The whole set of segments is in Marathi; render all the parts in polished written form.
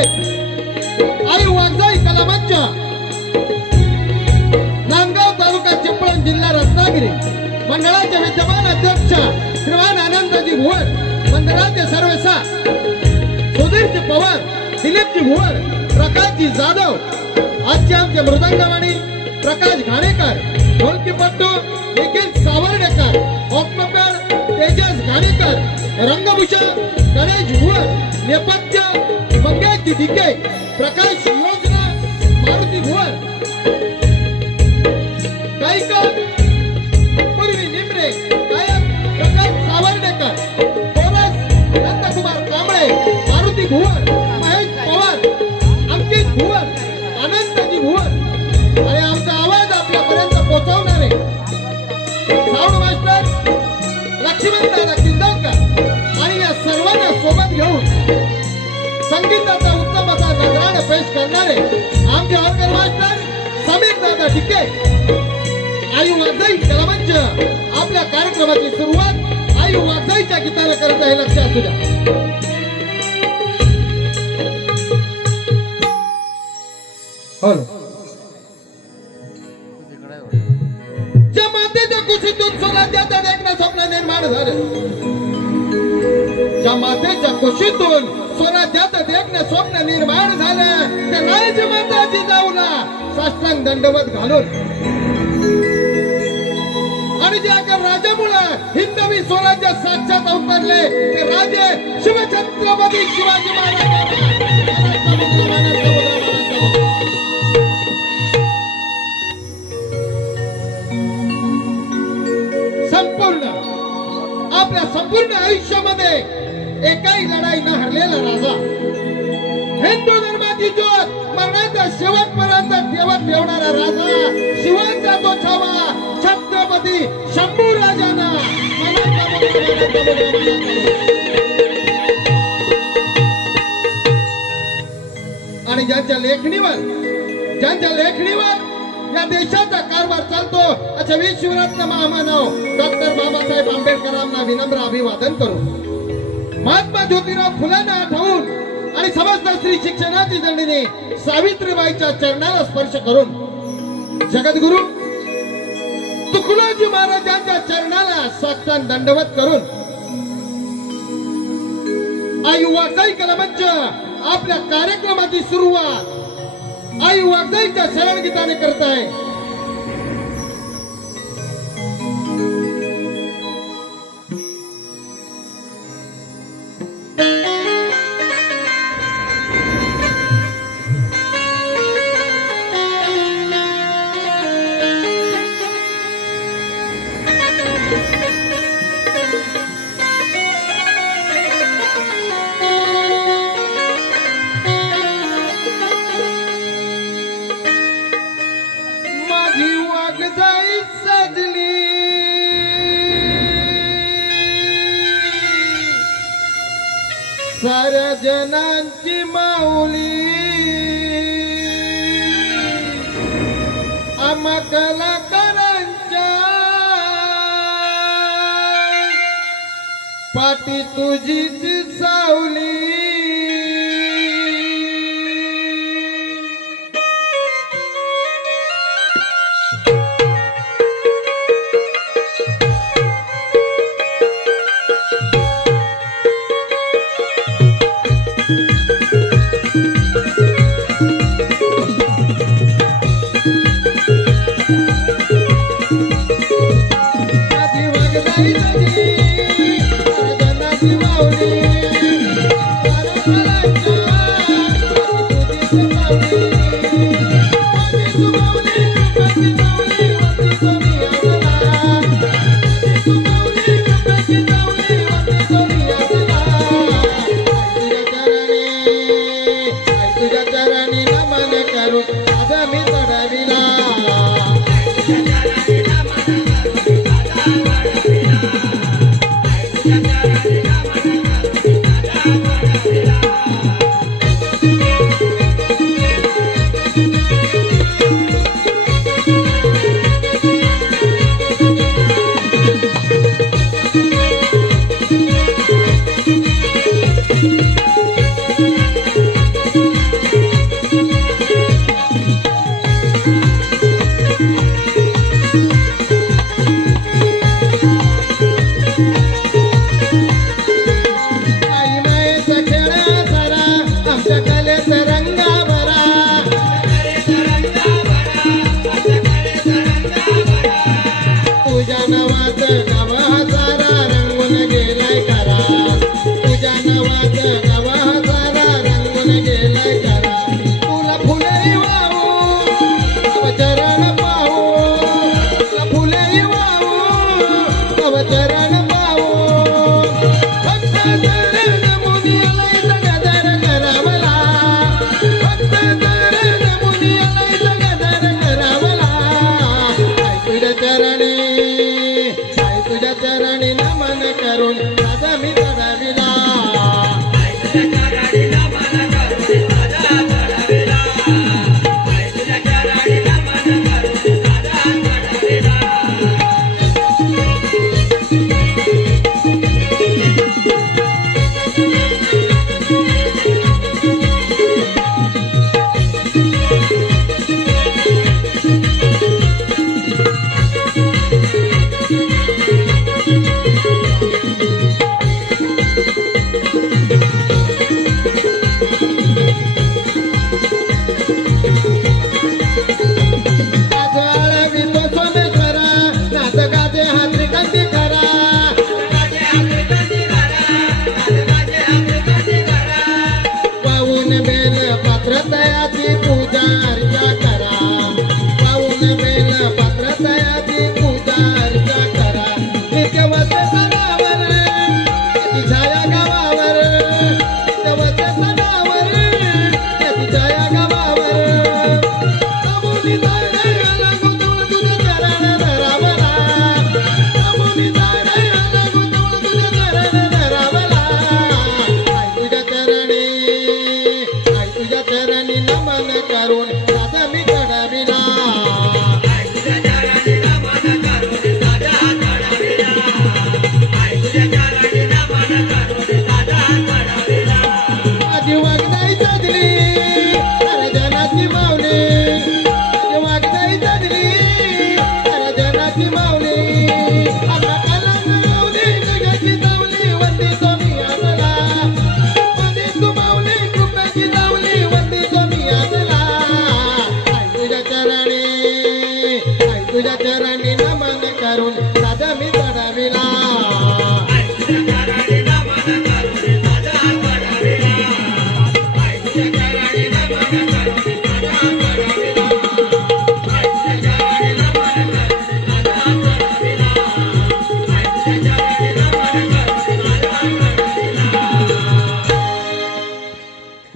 आहेत। आई वाघजाई कलामंच नांदगाव तालुका चिपळूण जिल्हा रत्नागिरी मंडळाचे विद्यमान अध्यक्ष श्रीमान आनंदजी भुवर, मंदिराचे सर्वेसा सुधीरजी पवार, दिलीपजी भुवर, प्रकाशजी जाधव, आजचे आमचे मृदंगवाणी प्रकाश घाणेकर, ढोलकीपट्टू निखिल सावर्डेकर, ओकमकर तेजस घाणेकर, रंगभूषण गणेश भुवर, नेपथ्य मंगेशजी डिके, प्रकाश योजना मारुती भुवर, गायक पूर्वी निमरे, गायक प्रकाश सावर्डेकर, कोरस नंदकुमार कांबळे, मारुती भुवर, महेश पवार, अंकित भुवर, आनंदजी भुवर आणि आमचा आवाज आपल्यापर्यंत पोहोचवणारे साऊंड मास्टर लक्ष्मण दादा किंदलकर आणि या सर्वांना सोबत घेऊन संगीताचा उत्तम असा नजराणा पेश करणारे आमचे ऑर्गन मास्टर समीर दादा डिके। आई वाघजाई कलामंच आपल्या कार्यक्रमाची सुरुवात आई वाघजाईच्या गीताने करत आहे, लक्ष असू द्या। हॅलो, ज्या मातेच्या कुशीतून स्वराज्याचं देखणं स्वप्न निर्माण झालं, ज्या मातेच्या कुशीतून स्वराज्याचं देखणं स्वप्न निर्माण झालं, त्या राजमाता जिजाऊला साष्टांग दंडवत घालून आणि ज्या राजामुळे हिंदवी स्वराज्य साक्षात अवतरले ते राजे शिवछत्रपती शिवाजी महाराजांना आपल्या संपूर्ण आयुष्यामध्ये एकही लढाई न हरलेला राजा, हिंदू धर्माची ज्योत मरणाच्या शेवटपर्यंत ठेवत ठेवणारा राजा, शिवांचा तो छावा छत्रपती शंभू राजांना आणि ज्यांच्या लेखणीवर या देशाचा कारभार चालतो अशा वीर शिवरत्न महामानव डॉक्टर बाबासाहेब आंबेडकरांना विनम्र अभिवादन करून महात्मा ज्योतिराव फुलेंना आठवून आणि समस्त स्त्री शिक्षणाची जननी सावित्रीबाईच्या चरणाला स्पर्श करून जगद्गुरु तुकडोजी महाराजांच्या चरणाला साष्टांग दंडवत करून आई वाघजाई कलामंच आपल्या कार्यक्रमाची सुरुवात आई वाघजाईच्या शरण गीताने करत आहे। साऱ्या जनांची माऊली आम्हा कलाकारांच्या पाठी तुझीच सावली।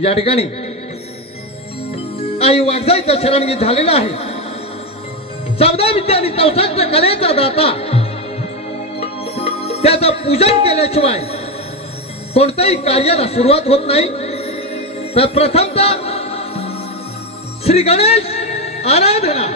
या ठिकाणी आई वाघजाईचा शरणगीत झालेला आहे. चौदा विद्या आणि चौसष्ट कलेचा दाता त्याचं पूजन केल्याशिवाय कोणत्याही कार्याला सुरुवात होत नाही. तर प्रथमतः श्री गणेश आराधना.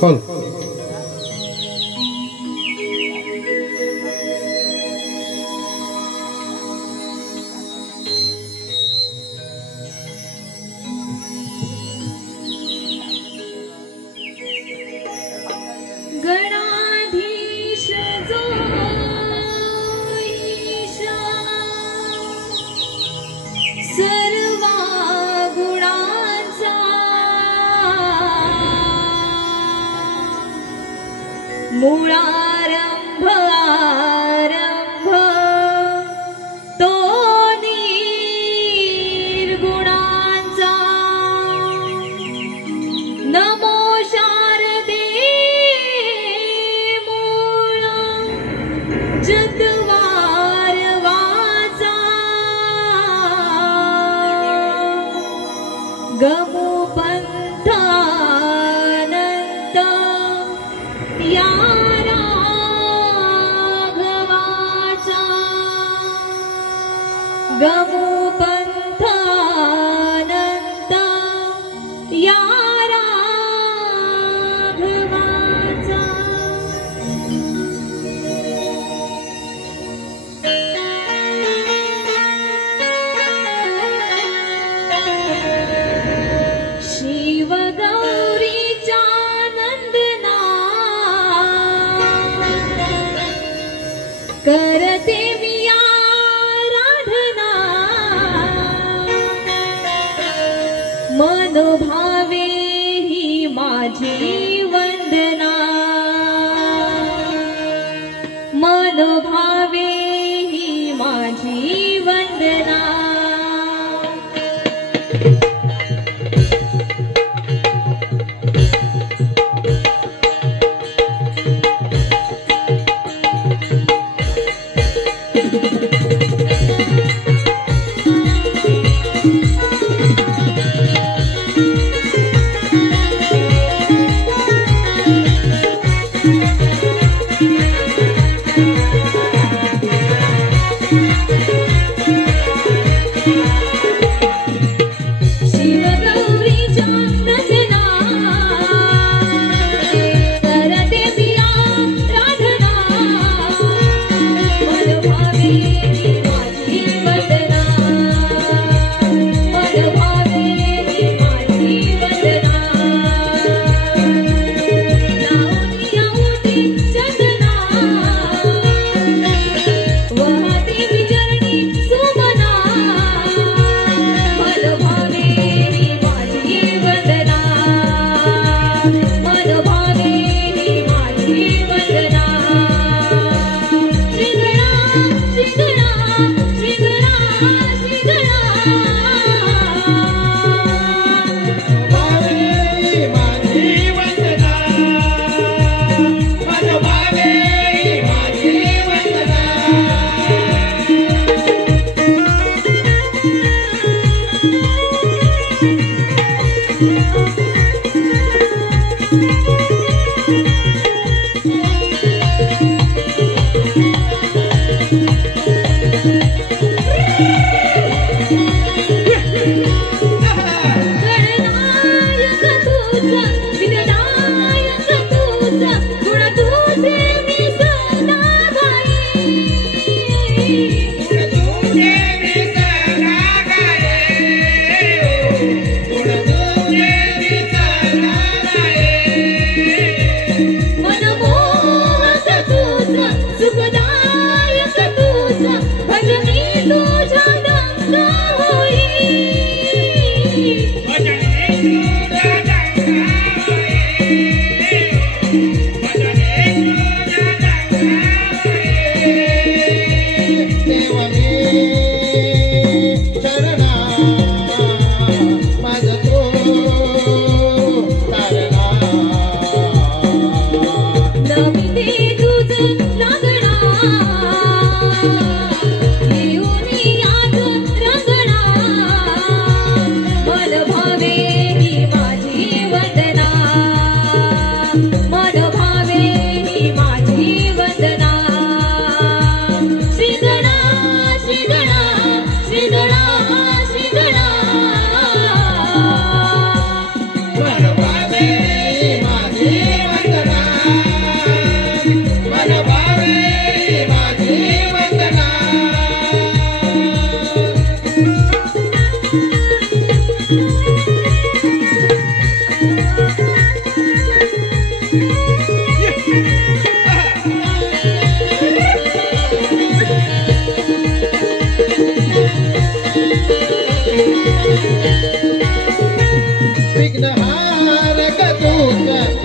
फल गणाधीश जो ईशा सर्वा गुणांचा मूळारंभ आरंभ तो निर्गुणांचा नमो शारदे मूळ जतवार वाचा गमो पंथानंत या राघवाचा गमो पंथानंत या राघवाचा शिव गौरीच्या नंदना करते मी आराधना मनोभावे ही माझी वंदना मनोभावे ही माझी वंदना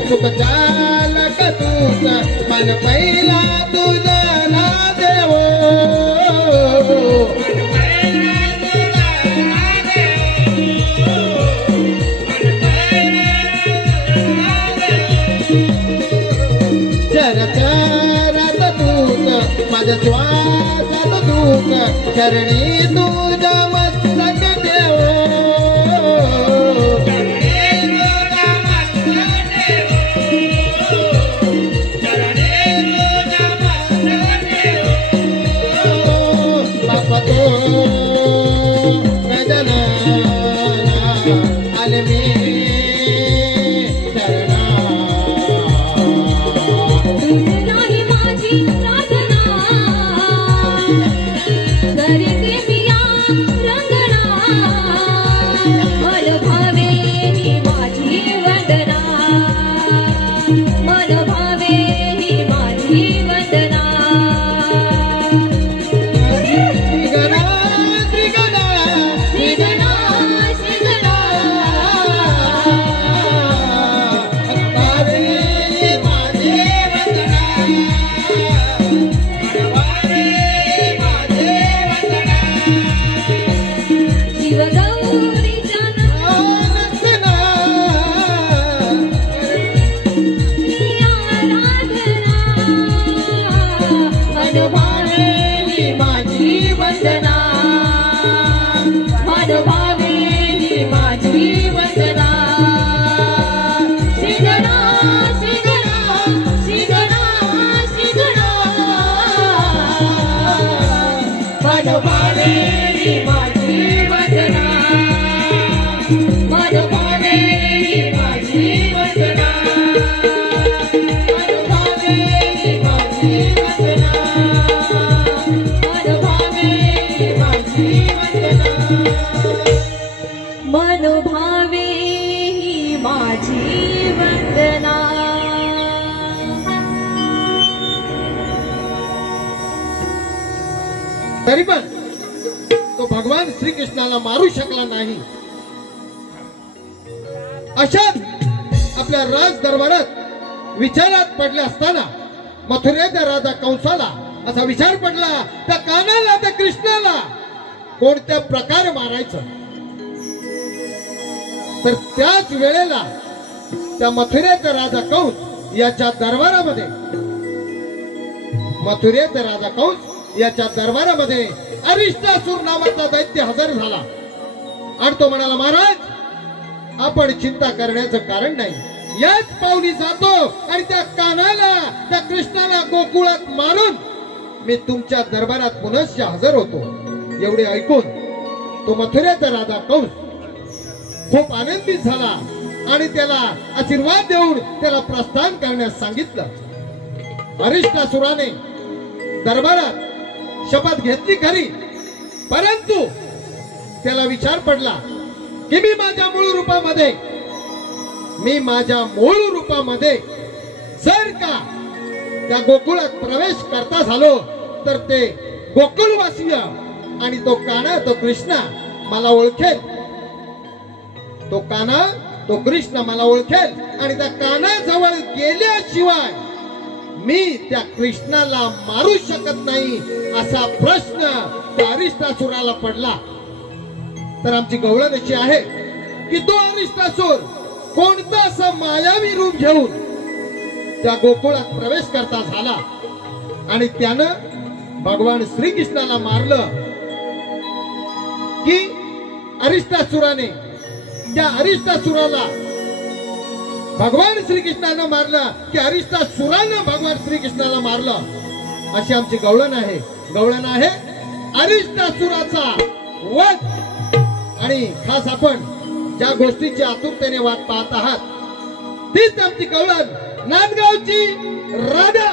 सुखचालक तूच मन पहिला तुझा ना देव चरचरत तूच माझ्या श्वासात तूच चरणी तुझ्या मस्तक देव तरी पण तो भगवान श्रीकृष्णाला मारू शकला नाही. अशात आपल्या राज दरबारात विचारात पडले असताना मथुरेच्या राजा कंसाला असा विचार पडला त्या कानाला त्या कृष्णाला कोणत्या प्रकारे मारायचं. तर त्याच वेळेला त्या मथुरेचा राजा कंस याच्या दरबारामध्ये याच्या दरबारामध्ये अरिष्टासूर नावाचा दैत्य हजर झाला आणि तो म्हणाला, महाराज आपण चिंता करण्याचं कारण नाही. याच पावली जातो आणि त्या कान्हाला, त्या कृष्णाला गोकुळात मारून मी तुमच्या दरबारात पुनश्च हजर होतो. एवढे ऐकून तो मथुरेचा राजा कंस खूप आनंदित झाला आणि त्याला आशीर्वाद देऊन त्याला प्रस्थान करण्यास सांगितलं. अरिष्टासुराने दरबारात शपथ घेतली खरी, परंतु त्याला विचार पडला की मी माझ्या मूळ रूपामध्ये जर का त्या गोकुळात प्रवेश करता झालो तर ते गोकुळवासीय आणि तो कान्हा, तो कृष्ण मला ओळखेल. तो कान्हा, तो कृष्ण मला ओळखेल आणि त्या कान्हा जवळ गेल्याशिवाय मी त्या कृष्णाला मारू शकत नाही असा प्रश्न त्या अरिष्टासुराला पडला. तर आमची गवळण अशी आहे की तो अरिष्टासुर कोणता असं मायावी रूप घेऊन त्या गोकुळात प्रवेश करता झाला आणि त्यानं भगवान श्रीकृष्णाला मारलं की अरिष्टासुराने त्या अरिष्टासुराला भगवान श्रीकृष्णानं मारलं की अरिष्टासुरानं भगवान श्रीकृष्णाला मारलं. अशी आमची गवळण आहे अरिष्टासुराचा वध. आणि खास आपण ज्या गोष्टीची आतुरतेने वाट पाहत आहात तीच आमची गवळण, नांदगावची राधा.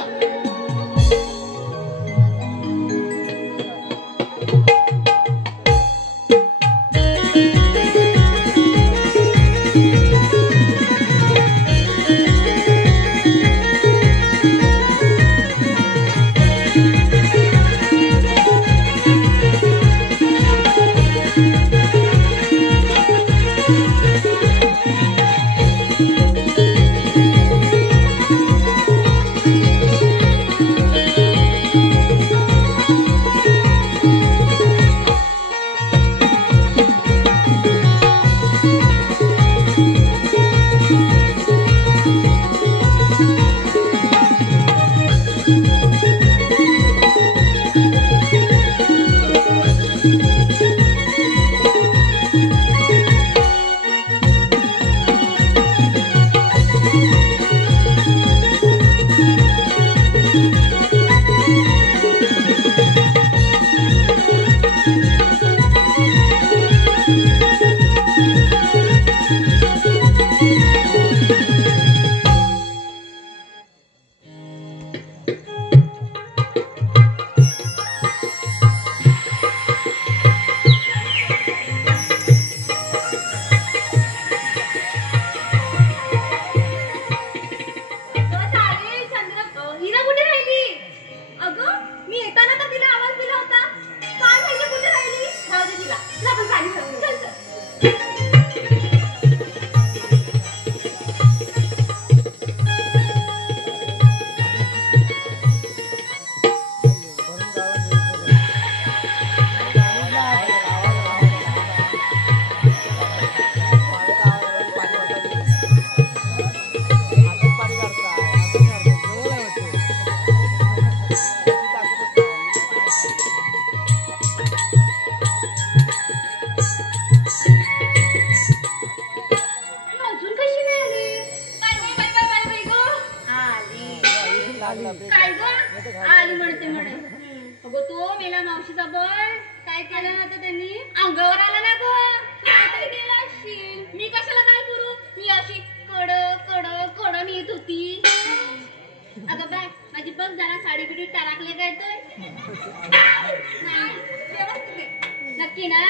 काय ग आली म्हणते म्हणे. अगो तो मेला मावशीचा बळ काय केलं ना त्यांनी अंगावर आला ना ग. काहीतरी केलं असशील. मी कशाला काय करू. मी अशी कड कड कड नेत होती. अगं बाय माझी बघ जरा साडी बिडी टाकले काय तर नाही व्यवस्थित आहे नक्की ना.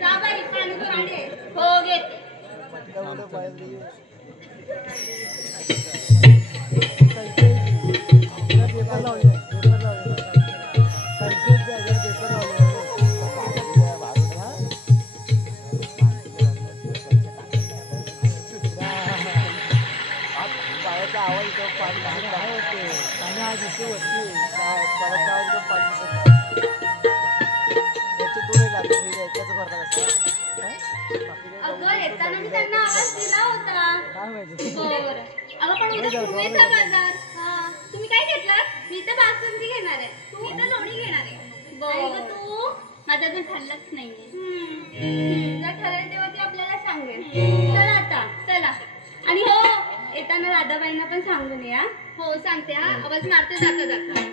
जा बाई पाणी साडी हो घेते. अगं येताना मी त्यांना आवाज दिला होता. बरं अगं पण उद्या पुणेचा बाजार. तुम्ही काय घेतलात. मी तर बासुंदी घेणार आहे. तू तर लोणी घेणार आहे. बरं तू माझा अजून ठरलंच नाहीये. जर ठरेल तेव्हा ती आपल्याला सांगेल. चला दादाबाईंना पण सांगून या. हो सांगते हा. आवाज मारते जाता जाता.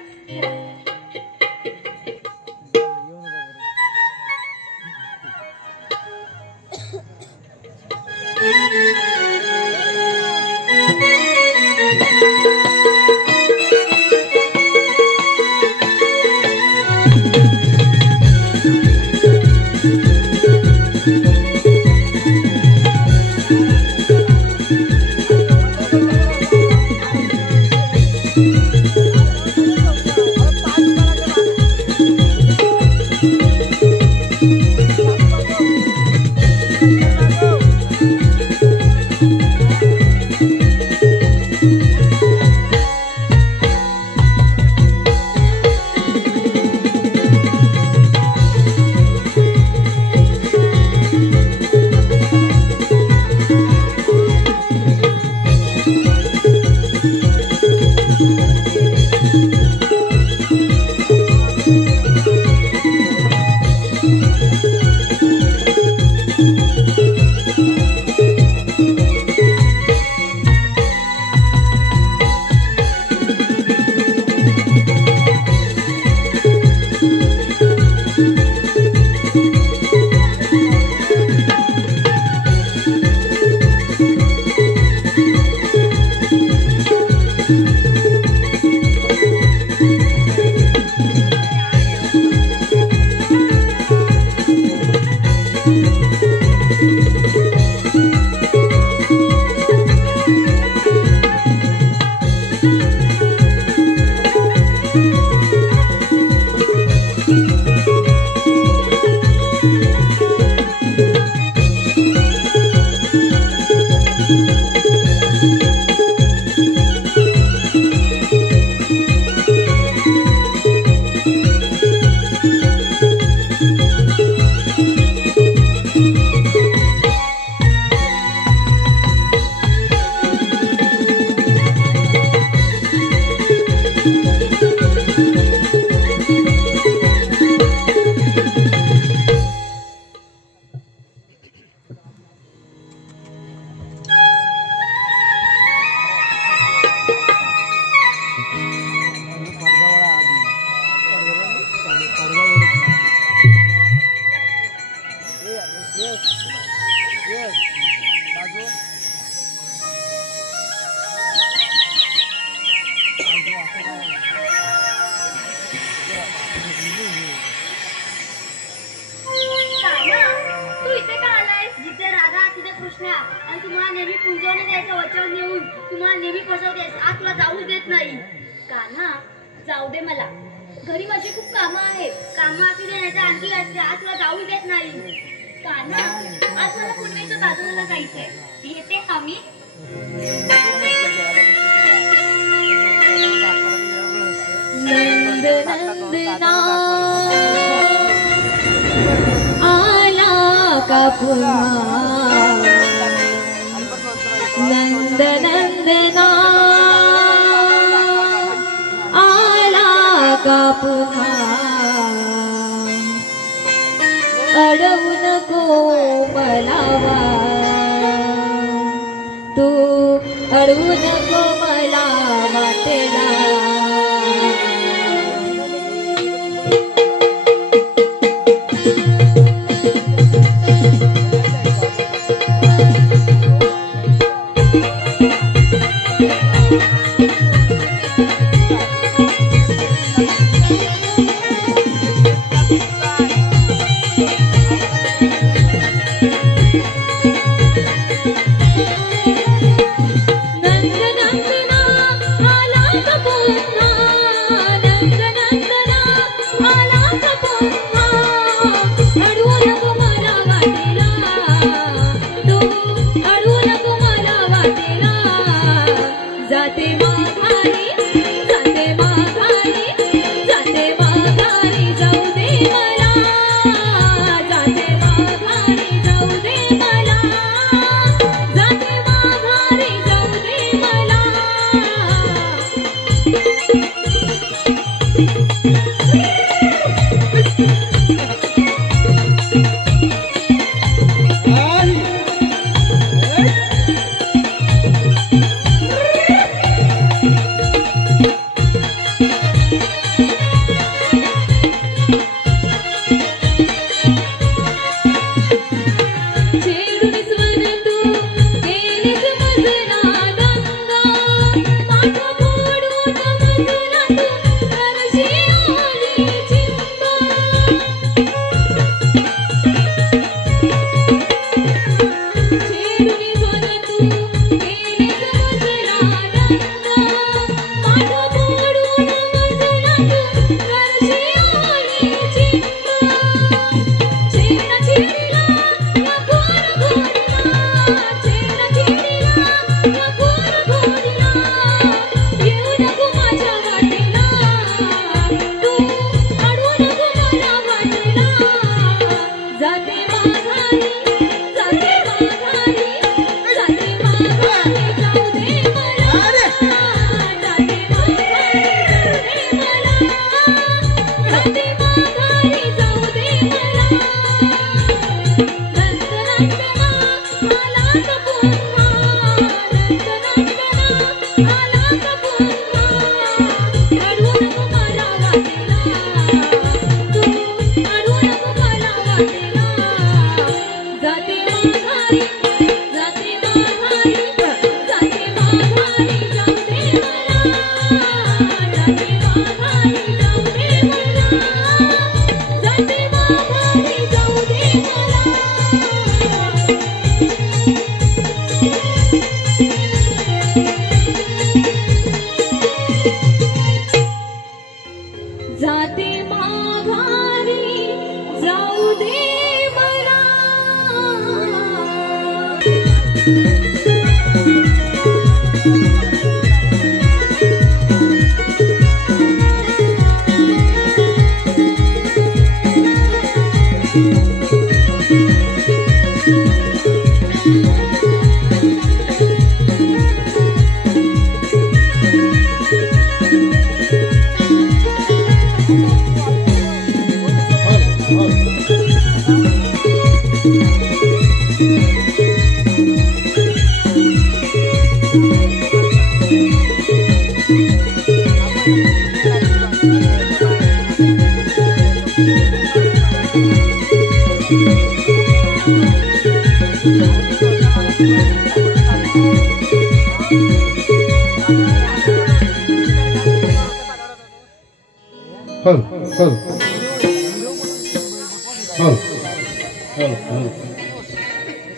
आणि तुम्हाला नेहमी पूजवणे द्यायचं वचन देऊन तुम्हाला नेहमी फसवतेस. आज तुला जाऊ देत नाही. कान्हा जाऊ दे मला. घरी माझी खूप कामं आहेत. कामं असू दे नाही तर आणखी असते. आज तुला जाऊ देत नाही. कान्हा आज मला पुनवेच्या बाजूला जायचंय. येते आम्ही. नंदनंदना आला का पुन्हा. नंदनंदना आला का पुन्हा. अडवू नको मला तू. अडवू नको मला वाटेला. जाऊ दे मला.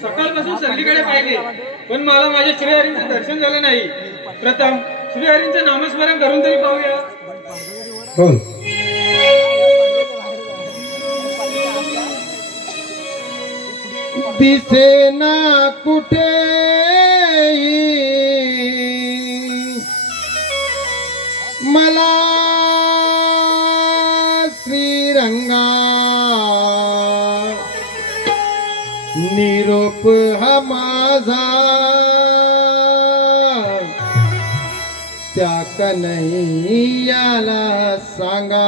सकाळपासून सगळीकडे पाहिले पण मला माझ्या श्रीहरींचं दर्शन झालं नाही. प्रथम श्रीहरींचं नामस्मरण करून तरी पाहूया. दिसेना कुठे मला श्रीरंगा निरोप हा माझा त्या कन्हैयाला सांगा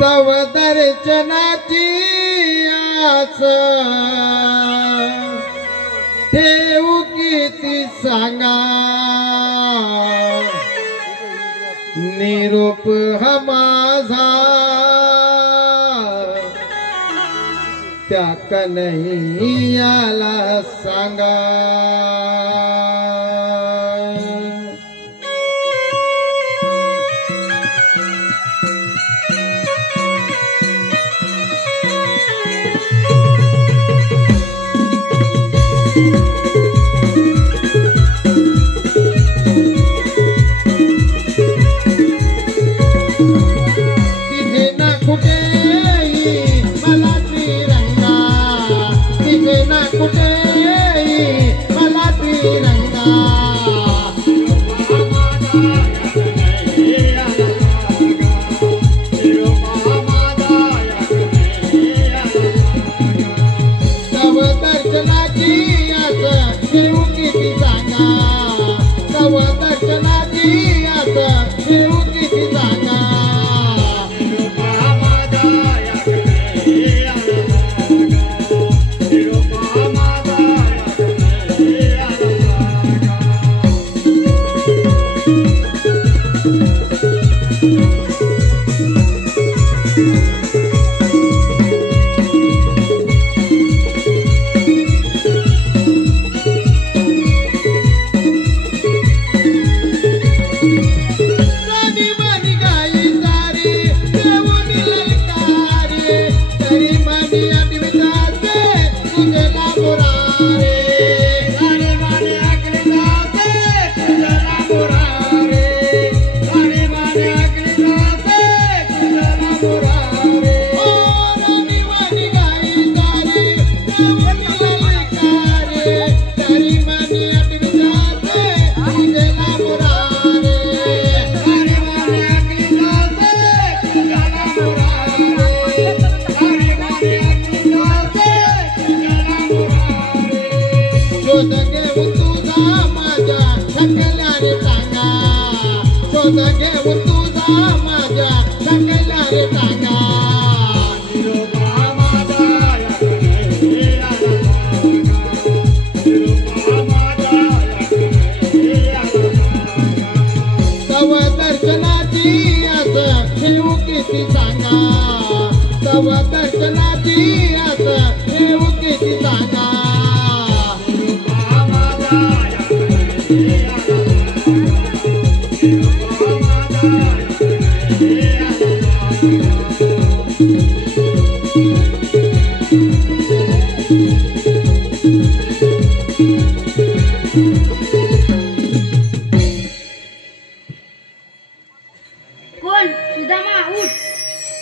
तव दर्शनाची आस ठेवू किती सांगा निरोप हा माझा त्या कन्हैयाला सांगा. माझ्या सगळ्या रे टांगा निरोप माझा येऊ किती सांगा कोण सुदामा उठ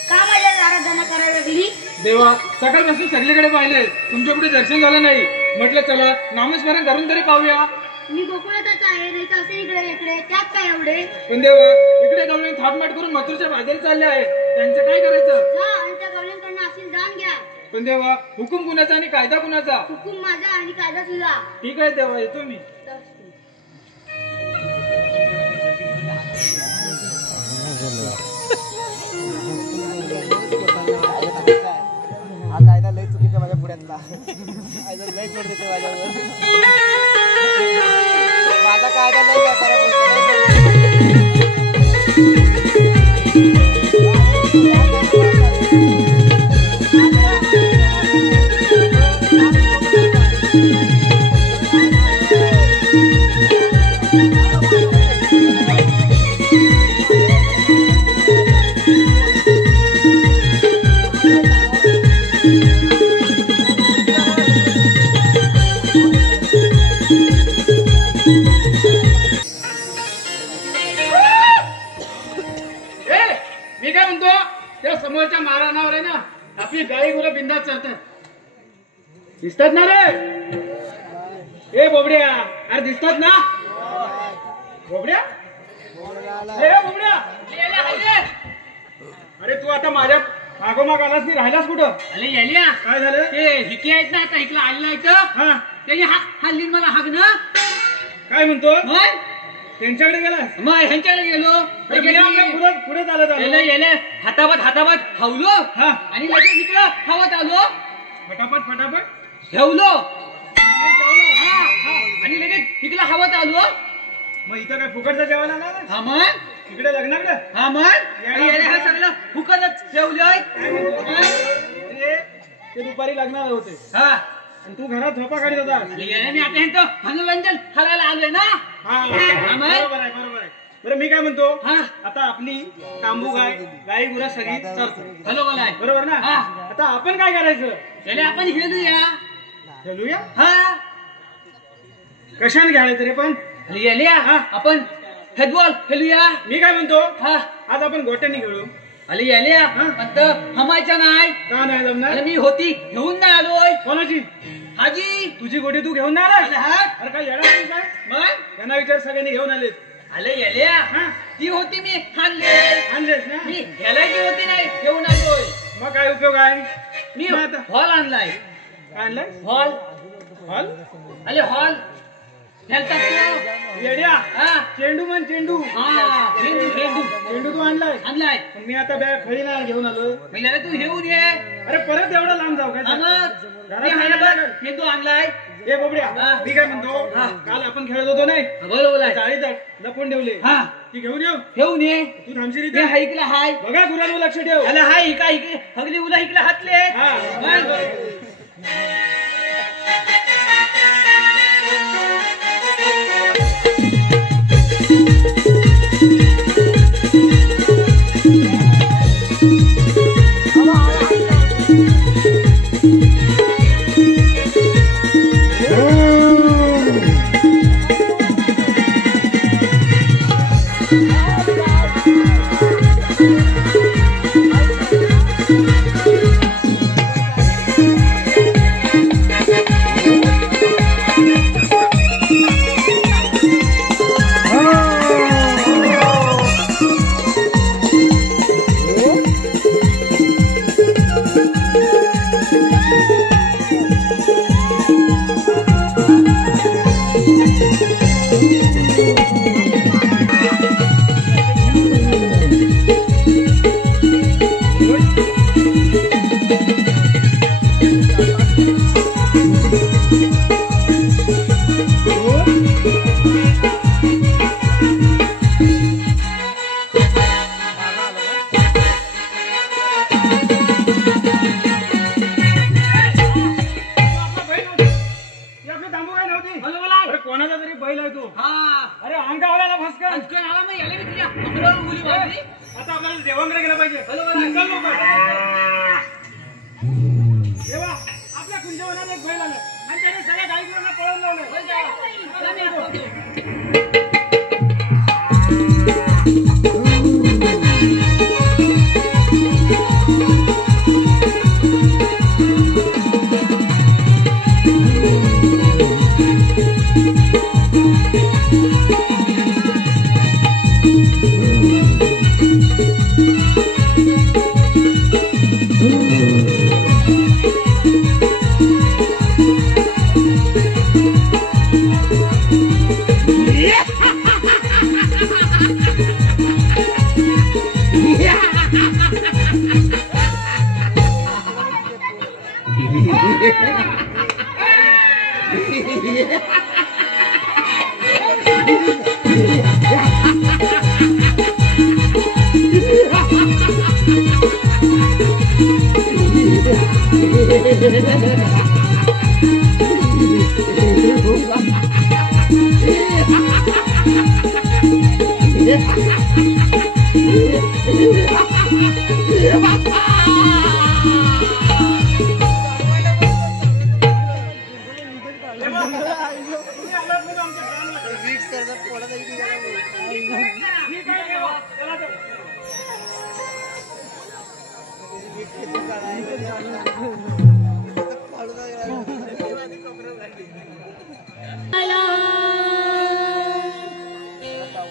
का माझ्या आराधना करायला लागली देवा सकाळपासून सगळीकडे पाहिले तुमच्या कुठे दर्शन झालं नाही. म्हटलं चला नामस्मरण करून तरी पाहूया. मी गोकुळातच आहे नाही तर असे इकडे इकडे त्यात काय एवढे पण देवा इकडे गवळी थाटमाट करून मथुरच्या बाजारी चालले आहेत. त्यांचं काय करायचं? जा आणि त्या गवळ्यांकडनं असेल दान घ्या. पण देवा हुकूम कुणाचा आणि कायदा कुणाचा? हुकूम माझा आणि कायदा तुझा. ठीक आहे देवा येतो मी. हा कायदा लय चुकीचा माझ्या पुढ्यातला लय जोड देते माझ्यावर माझा कायदा लय व्यापारा मी काय म्हणतो त्या समोरच्या मारानावर आहे ना आपली गाई गुरं बिंदात चालतात. दिसतात ना रे? ए बोबड्या अरे दिसतात ना? बोबड्या ए बोबड्या अरे तू आता माझ्या मागोमाग आलास की राहिलास कुठं? अरे यालिया काय झालं? ते हिकी आहेत ना आता इकडे आलेला आहेत हा त्याने हल्ली मला हाक ना काय म्हणतो? मग त्यांच्याकडे गेलास? मग ह्यांच्याकडे गेलो पुढे चालत आलो. येले हाताबात हावलो हा आणि लगेच इकडं हवत आलो फटाफट फटाफट ठेवलो आणि लगेच इकडं हवत आलो. मग इथं काय फुकटचा जेवायला आला ना? हा मग इकडे लग्नाकडे हा मग हा सगळं फुकटच ठेवलंय. ते दुपारी लग्नाला होते हा आणि तू घरात झोपा काढत होता. मी आता ह्यांचं मनोरंजन करायला आलोय ना. हा बरोबर आहे बरोबर आहे. बरं मी काय म्हणतो हा आता आपली तांबू गाई गुरा सगळी चरतो बरोबर आहे. बरोबर ना? हा. आता आपण काय करायचं? त्याला आपण हेलूया. खेळूया. हा कशाने घ्यायचं रे पण? येलिया हा. आपण फुटबॉल खेळूया. मी काय म्हणतो हा आज आपण गोट्याने खेळू. अरे येलिया हा. पण हमायच्या नाही. का नाही जमणार? अरे मी होती घेऊन नाही आलोय. कोणाची? हाजी तुझी गोटी तू घेऊन नाही आला? हा अरे काय येणार नाही काय? मग त्यांना विचार सगळ्यांनी घेऊन आलेत. अरे येलिया हा ती होती मी आणले. आणलेस ना? मी घ्यायची होती नाही घेऊन आलोय. मग काय उपयोग आहे? मी मग आता? हॉल आणलाय. काय आणलंय? Hall hall? अरे हॉल खेळतात तो. येड्या हा चेंडू म्हण चेंडू. हा खेळू खेळू चेंडू तू आणलाय? आणलाय. पण मी आता बॅग खळी नाही घेऊन आलो. मग याला तू घेऊन ये. अरे परत एवढा लांब जाऊ काय? हा मग घरात मी आहे ना बघ, खेळतो आणलाय. ए बोबड्या हा. मी काय म्हणतो हा. काल आपण खेळत होतो नाही बरोबर आहे. चाळीत लपून ठेवले हा ती घेऊन येऊ. घेऊन ये. तू थांबशील ते इथे? हायकला हाय. बघा गुरांवर लक्ष ठेव. अरे हाय इका इकडे हगली उला इकडे हातले. हा. मग आता आपल्याला देवांकडे गेलं पाहिजे. चल लवकर. देवा आपल्या कुंजवनात एक बैल आलं आणि त्याने सगळ्या गाईगुरांना पळवून लावलं.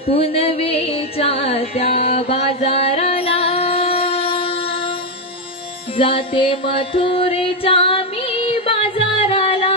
पुनवेच्या त्या बाजाराला जाते मथुरेच्या मी बाजाराला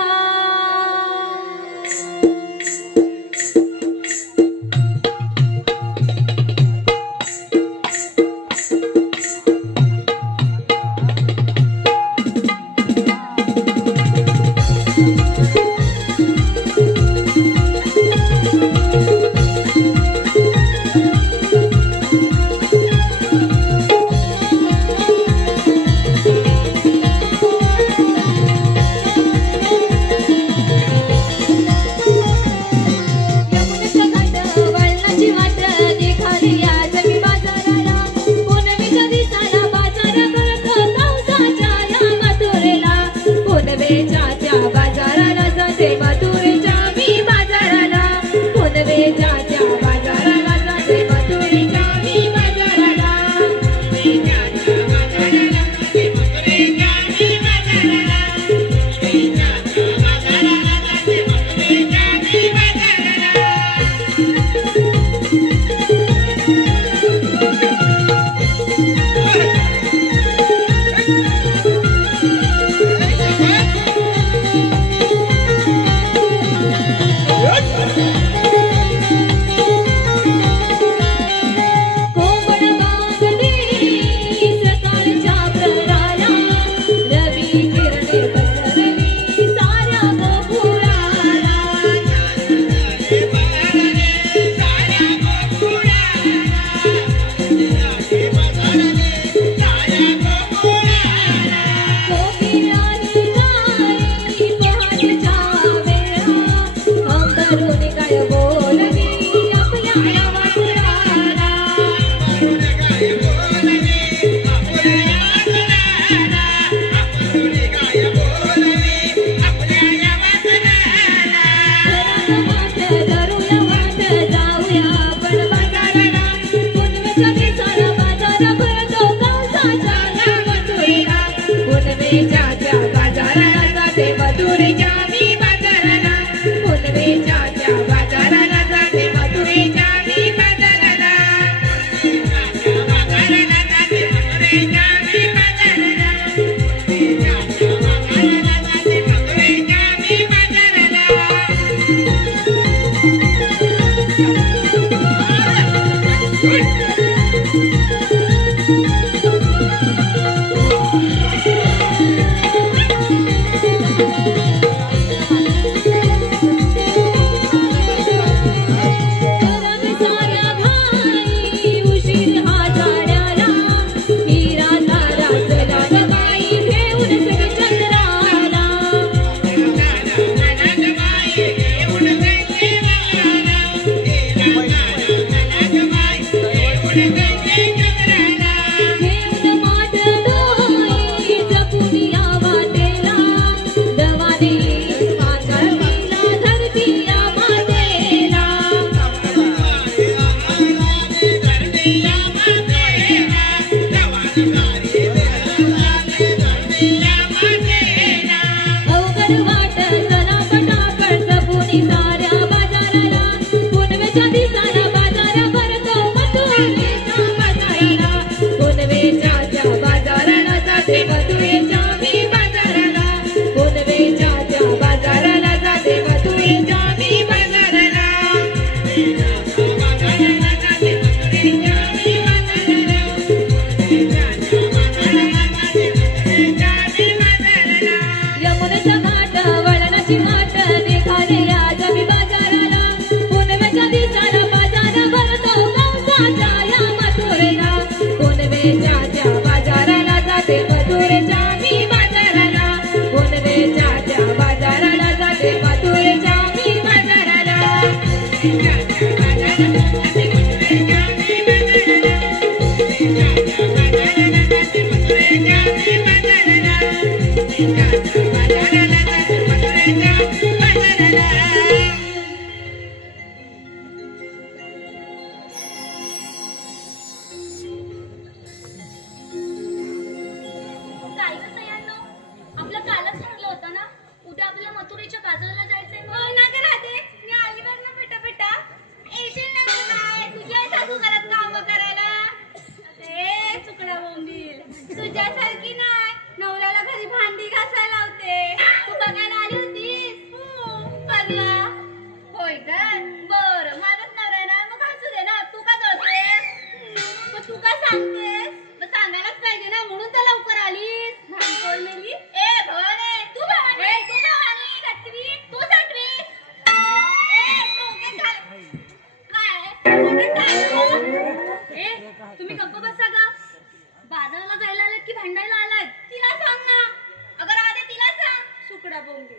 छोटा बोंगे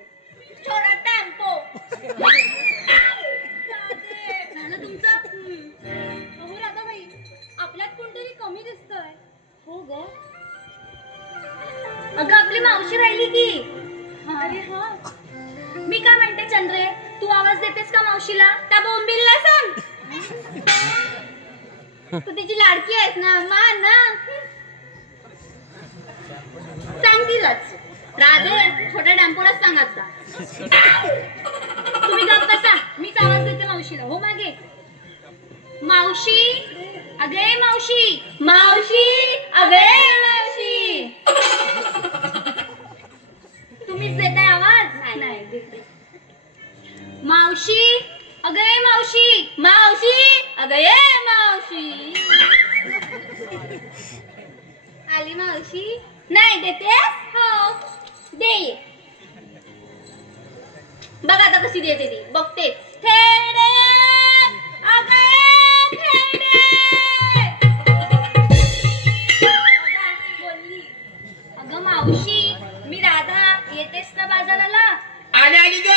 छोटा टेम्पो झालं तुमचं हो राधाबाई आपल्यात कोणतरी कमी दिसतंय हो ग अगं आपली मावशी राहिली की अरे हा मी काय म्हणते चंद्रे तू आवाज देतेस का मावशीला त्या बोंबिलला सांग तू तिची लाडकी आहेस ना मान ना सांग तिलाच राधे छोट्या टेम्पोलाच सांग आता तुम्ही गप्प बसा मीच आवाज देते मावशीला हो मागे मावशी अगे मावशी मावशी अगे मावशी तुम्हीच देताय आवाज नाही देते मावशी अगे मावशी मावशी अगे मावशी आली मावशी नाही देते हो दे बघ आता कशी देते ती बघते थेडे अगे थेडे बघा बोलली अगं मावशी मी राधा येतेस ना बाजाराला आली ग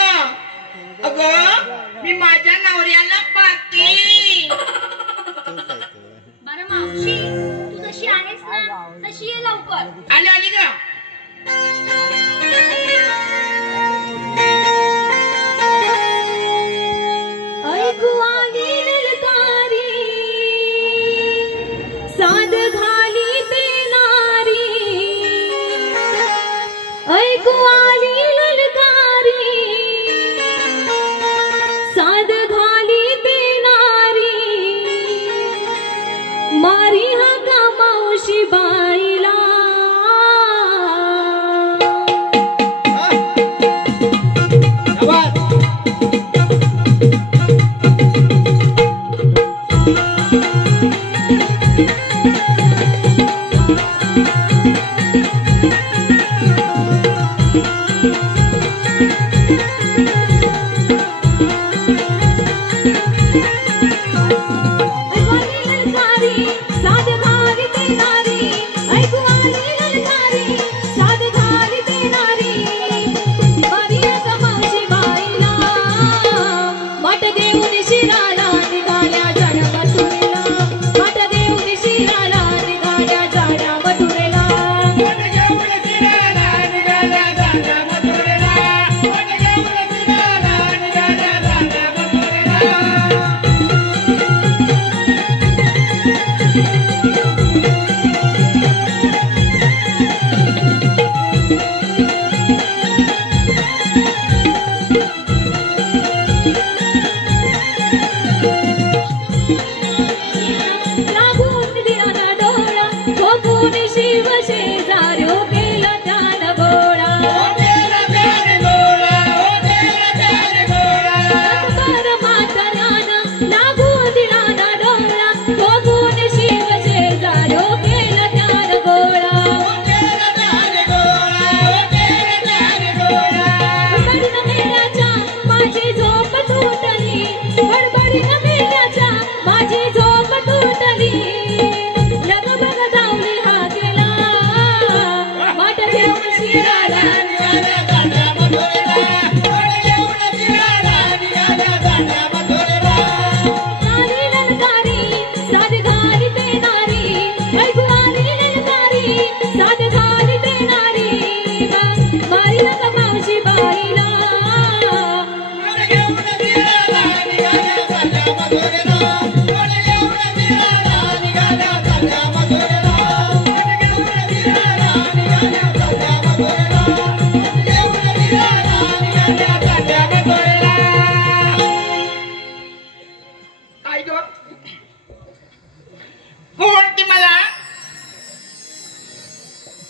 अगं मी माझ्या नवऱ्याला पाहते बरं मावशी तू जशी आहेस ना तशी ये लवकर आली ग ऐकू आली ललकारी साद घाली देणारी ऐकू आली ललकारी साद घाली देणारी मारी हाका मावशी बाईला आवाज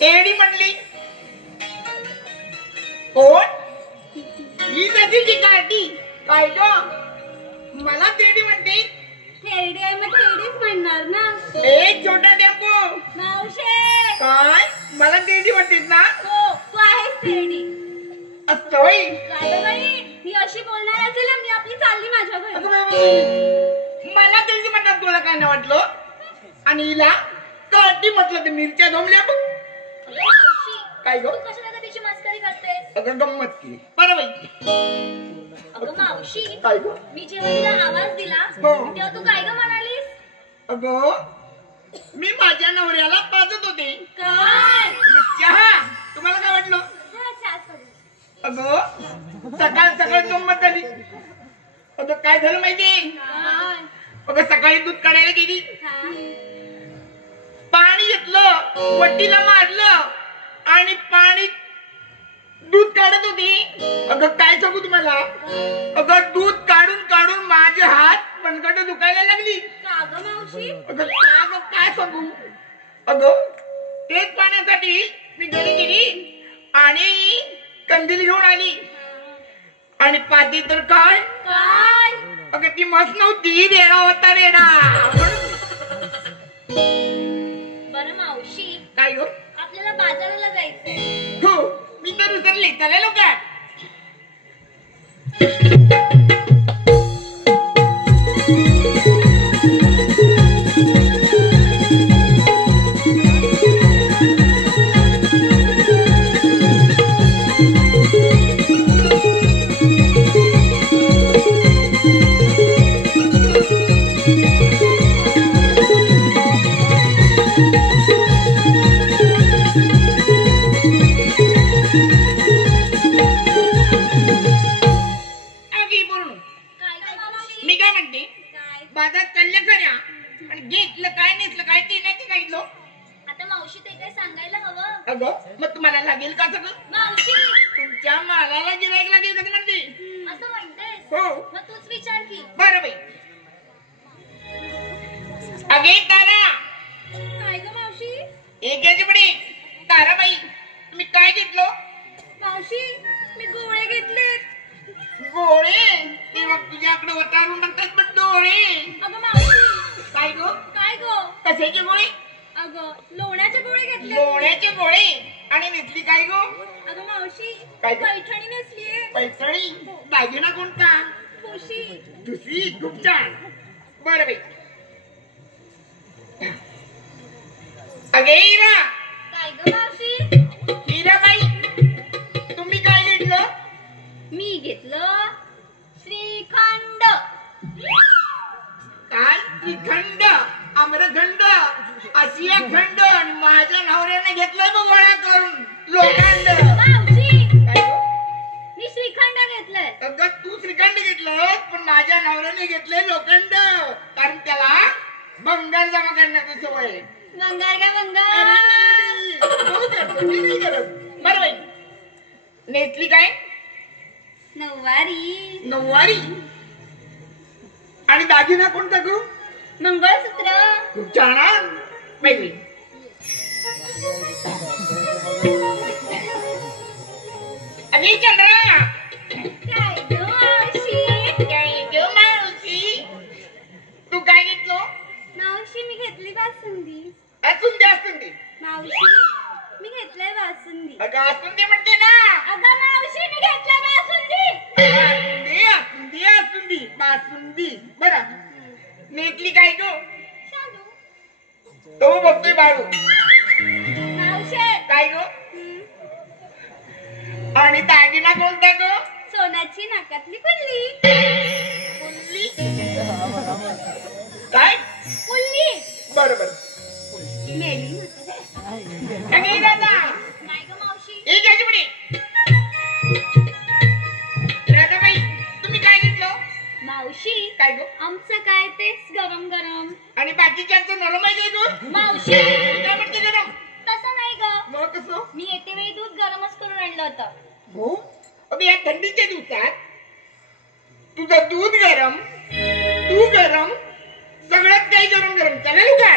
एडी म्हणली कोण ही नदीची काठी काय ग मला तेडी म्हणते थेरडी आहे मग थेरडीच म्हणणार ना ए छोटा टेम्पो मावशे काय मला तेडी म्हणतेस ना हो तू आहेस थेरडी असतोय राधाबाई ही अशी बोलणार असेल मी आपली चालली माझ्या घरी मला तेडी म्हणतात तुला काय नाही वाटलं आणि हिला काठी म्हटलं ते मिरच्या जमल्या बघ मावशी काय ग तू कशाला का तिची मस्करी करतेस अगं गंमत केली बरं बाई. अगं मावशी, काय ग मी जेव्हा तुला आवाज दिला हो. तेव्हा तू काय ग म्हणालीस? अगं मी माझ्या नवऱ्याला पाजत होते. काय? चहा तुम्हाला काय वाटलं? हा, चहाच करू. अगं सकाळ सकाळ गंमत झाली. अगं काय झालं माहिती? काय? अगं सकाळी दूध काढायला गेली, हा. पाणी घेतलं, वट्टीला मारलं आणि पाणी दूध काढत होती. अगं काय सांगू तुम्हाला, अगं दूध काढून काढून माझे हात मनगट दुखायला लागली. का ग मावशी? अगं काय सांगू. अगं तेच पाण्यासाठी मी घरी गेली आणि कंदील घेऊन आली आणि पाती तर काय काय? अगं ती मस्त नव्हती, रेडा होता रेडा. बरं मावशी, काय ग? आपल्याला बाजाराला जायचंय. हो मी तर विसरले. चला लोक मग तुम्हाला लागेल का सगळं? मावशी, तुमच्या मालाला गिराईक लागेल का म्हणते? असं म्हणतेस? हो. मग तूच विचार की. बरं बाई. अगे तारा. काय ग मावशी? एक याची बडी ताराबाई, तुम्ही काय घेतलं? मावशी, मी गोळे घेतलेत. गोळे? ते मग तुझ्याकडे वटारून म्हणतात पण डोळे. अगं मावशी. काय ग? काय ग? कशाचे गोळे? अगं लोण्याचे गोळे घेतले. लोण्याचे गोळे. आणि नेसली काय ग? अगं मावशी, काय ग? पैठणी नेसलीये. पैठणी? दागिना कोणता? ठुशी. ठुशी? खूप छान. बरं बाई. अगे हिरा. काय ग मावशी? हिराबाई, तुम्ही काय घेतलं? मी घेतलं श्रीखंड. काय? श्रीखंड, आम्रखंड, आशिया खंड आणि माझ्या नवऱ्याने घेतलंय मग गोळा करून लोखंड. मावशी, काय ग? मी श्रीखंड घेतलंय. अगं तू श्रीखंड घेतलं पण माझ्या नवऱ्याने घेतलंय लोखंड, कारण त्याला भंगार जमा करण्याची सवय आहे. बंगार का बंगार? बरं बाई. नेसली काय? नऊवारी. नऊवारी. आणि दागिना कोणता करू? मंगळसूत्र. खूप छान. बाई अरे चंद्रा. काय ग मावशी? काय ग मावशी? तू काय घेतलं? मावशी, मी घेतली बासुंदी. असून दे. मावशी, मी घेतलंय बासुंदी. अगं असून दे म्हणते ना. अगं मावशी, मी घेतलंय बासुंदी. बासुंदी. बरं. नेसली काय गो? शालू. तो बघतोय बाळू. मावशी. काय गो? आणि दागिना कोणता गो? सोन्याची नाकातली कुल्ली. कुल्ली. काय? कुल्ली. बरोबर. मेली. अगे दादा. काय ग मावशी? एक याची म्हणे. राधाबाई, तुम्ही काय घेतलं? मावशी, काय गो? आमचं काय तेच गरम गरम. आणि बाकीच्यांचं नरम आहे काय गो? मावशी, काय म्हणते गरम? तसं नाही ग. मग कसं? मी येते वेळी दूध गरमच करून आणलं होतं. हो. अगं या थंडीच्या दिवसात तुझं दूध गरम, तू गरम, सगळ्यात काही गरम गरम. चालेल का?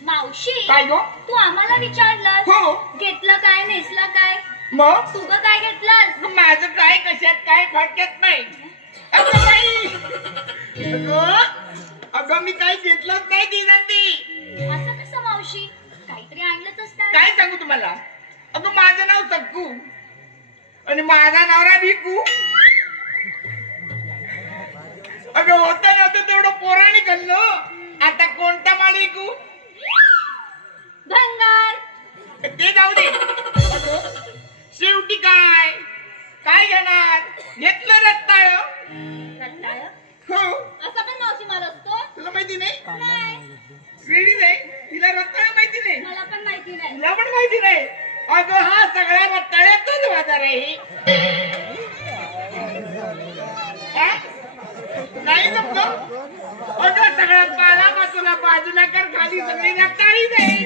मावशी, काय गो? तू आम्हाला विचारलं हो. घेतलं काय, नेसलं काय? मग तू ग काय घेतलं? माझं काय कशात काय फाटक्यात नाही. अगं बाई. अगं अगं मी काही घेतलंच नाही ती सांगते. असं कसं मावशी, काहीतरी आणलंच असणार. काय सांगू तुम्हाला. अगं माझं नाव सक्कू आणि माझा नवरा भिकू. अगं होतं नव्हतं तेवढं पोराने खाल्लं. आता कोणता माल विकू. भंगार. ते जाऊ दे. अगं शेवटी काय काय घेणार. घेतलं रत्ताळ. रताळ? हो. असा पण मावशी माल असतो? तुला माहिती नाही. नाही. श्रेणी नाही तिला रत्ताळ माहिती नाही. मला पण माहिती नाही. तुला पण माहिती नाही. अगं हा सगळा रत्ताळ्यातच बाजार आहे. हा? नाही जमतो. अगं सगळा पाला बाजूला कर खाली सगळी रत्ताळीच आहे.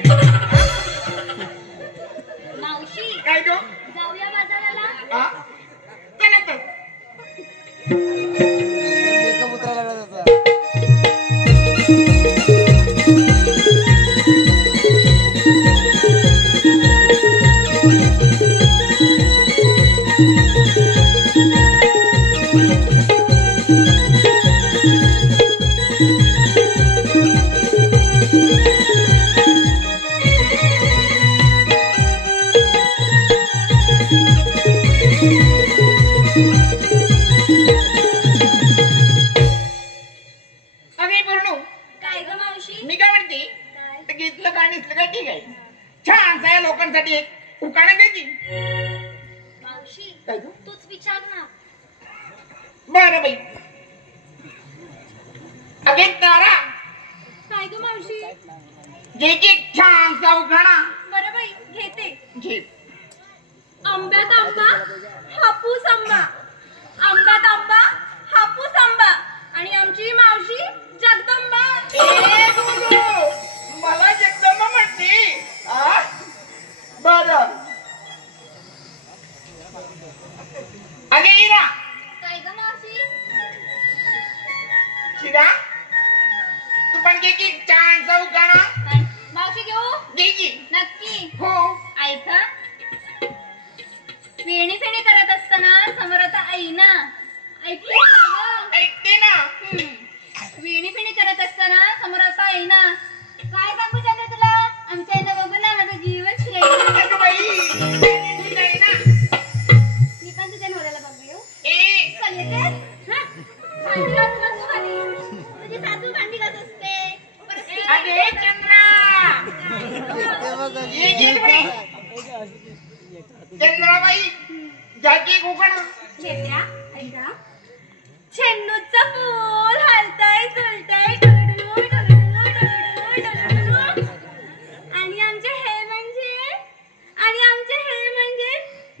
मावशी काय गो. जाऊया बाजाराला. हा चला तर. उतरायला लागला त्याचा. अगे पूर्ण काय ग मावशी? मी काय म्हणते. काय? घेतलं का निसलं का ठीक आहे. छान या लोकांसाठी एक उकाणा द्यायची. मावशी काय ग? तूच विचार ना. बरं बाई. अगे तारा काय ग मावशी? घे की छानसा उखाणा. बरं बाई घेते. घे. आंब्यात आंबा हापूस आंबा, आंब्यात आंबा हापूस आंबा आणि आमची मावशी जगदंबा. ए गुरु, मला जगदंबा म्हणते. आ? बरं. अगे इरा काय ग मावशी? शिरा तू पण घे की छानसा उखाणा. मावशी घेऊ? घे की. नक्की. हो. ऐका. वेणी फेणी करत असताना समोर आता आईना ऐकते ना ग? ऐकते ना. वेणी फेणी करत असताना समोर आता आईना काय सांगू चंद्र तुला. आमच्या आईला बघून ना माझा जीवच राहील. अगं बाई तू नाही ना. मी पण तुझ्या नवऱ्याला बघू येऊ. ए चल येते. हा? भांडी घासून असू खाली. तुझी सासू भांडी घासत असते. परत अगे चंद्रा ते बघ. ये घे बाई. चंद्राबाई जागी कोकण. घेत्या. ऐका. झेंडूचं फूल हलतंय झुलतंय डुलडुलू डुलडुलू डुलडुलू डुलडुलू. आणि आमचे हे म्हणजे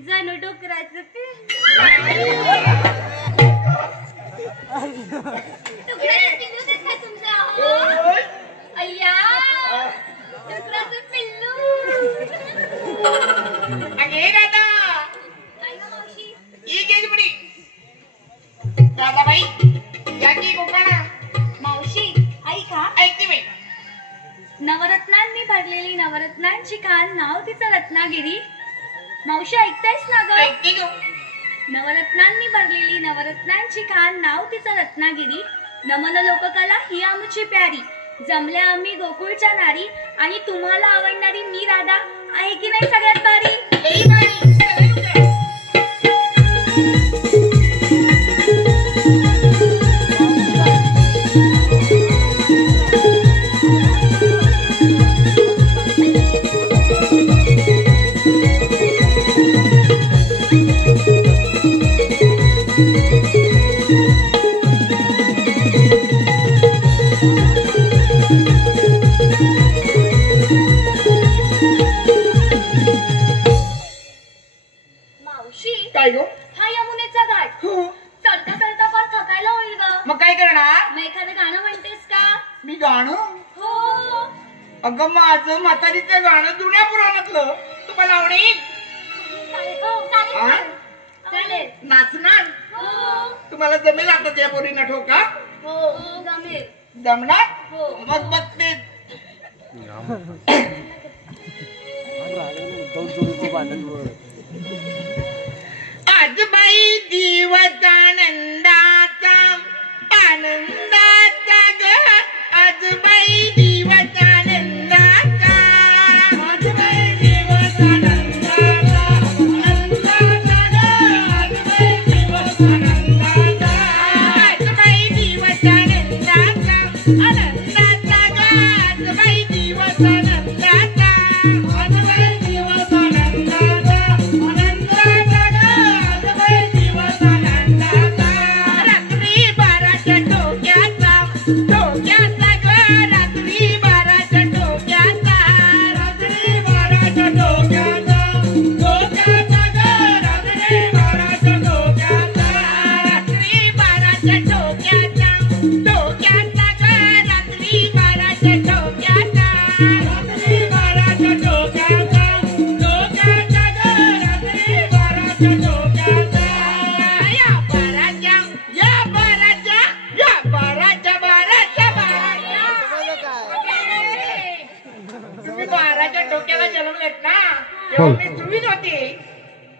जणू डुकराचं तुमचं. अय्या डुकराचं पिल्लू. अगे दादा काय गं मावशी? ये घे बडी. दादाबाई जागी कोकण. मावशी ऐका. ऐकते बाई. नवरत्नांनी भरलेली नवरत्नांची खान नाव तिचं रत्नागिरी. मावशी ऐकतायस ना ग? ऐकते गो. नवरत्नांनी भरलेली नवरत्नांची खान नाव तिचं रत्नागिरी. नमन लोककला ही आमची प्यारी. जमल्या आम्ही गोकुळच्या नारी आणि तुम्हाला आवडणारी मी राधा आहे की नाही सगळ्यात भारी. लई बाई चला उद्या. मावशी काय गो. हा यमुनेचा घाट. हो. चढता चढता फार थकायला होईल ग. मग काय करणार. मग एखादं गाणं म्हणतेस का? मी गाणं. हो. अगं माझं म्हातारीचं गाणं जुन्या पुराणातलं तुम्हाला आवडेल. चालेल. हो चालेल. आ? चालेल. नाचणार. हो. तुम्हाला जमेल आता त्या पोरीनं ठोका. हो जमेल. जमणार. हो. मग बघते. दोन जोडीचं भांडण बघ. आज बाई दिवस आनंदाचा ग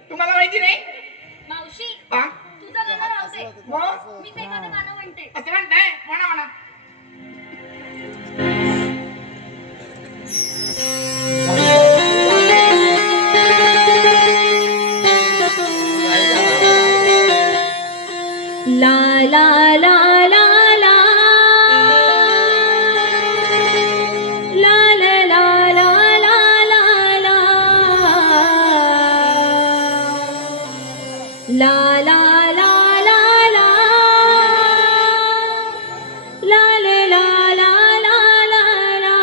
तुम्हाला माहिती नाही मावशी हा? तुझं गाणं राहू दे. मग? मी ते एखादं गाणं म्हणते. असं म्हणताय म्हणा म्हणा ला ला ला ला ला ला ला ला ला ला ला ला ला ला ला ला ला ले ला ला ला ला ला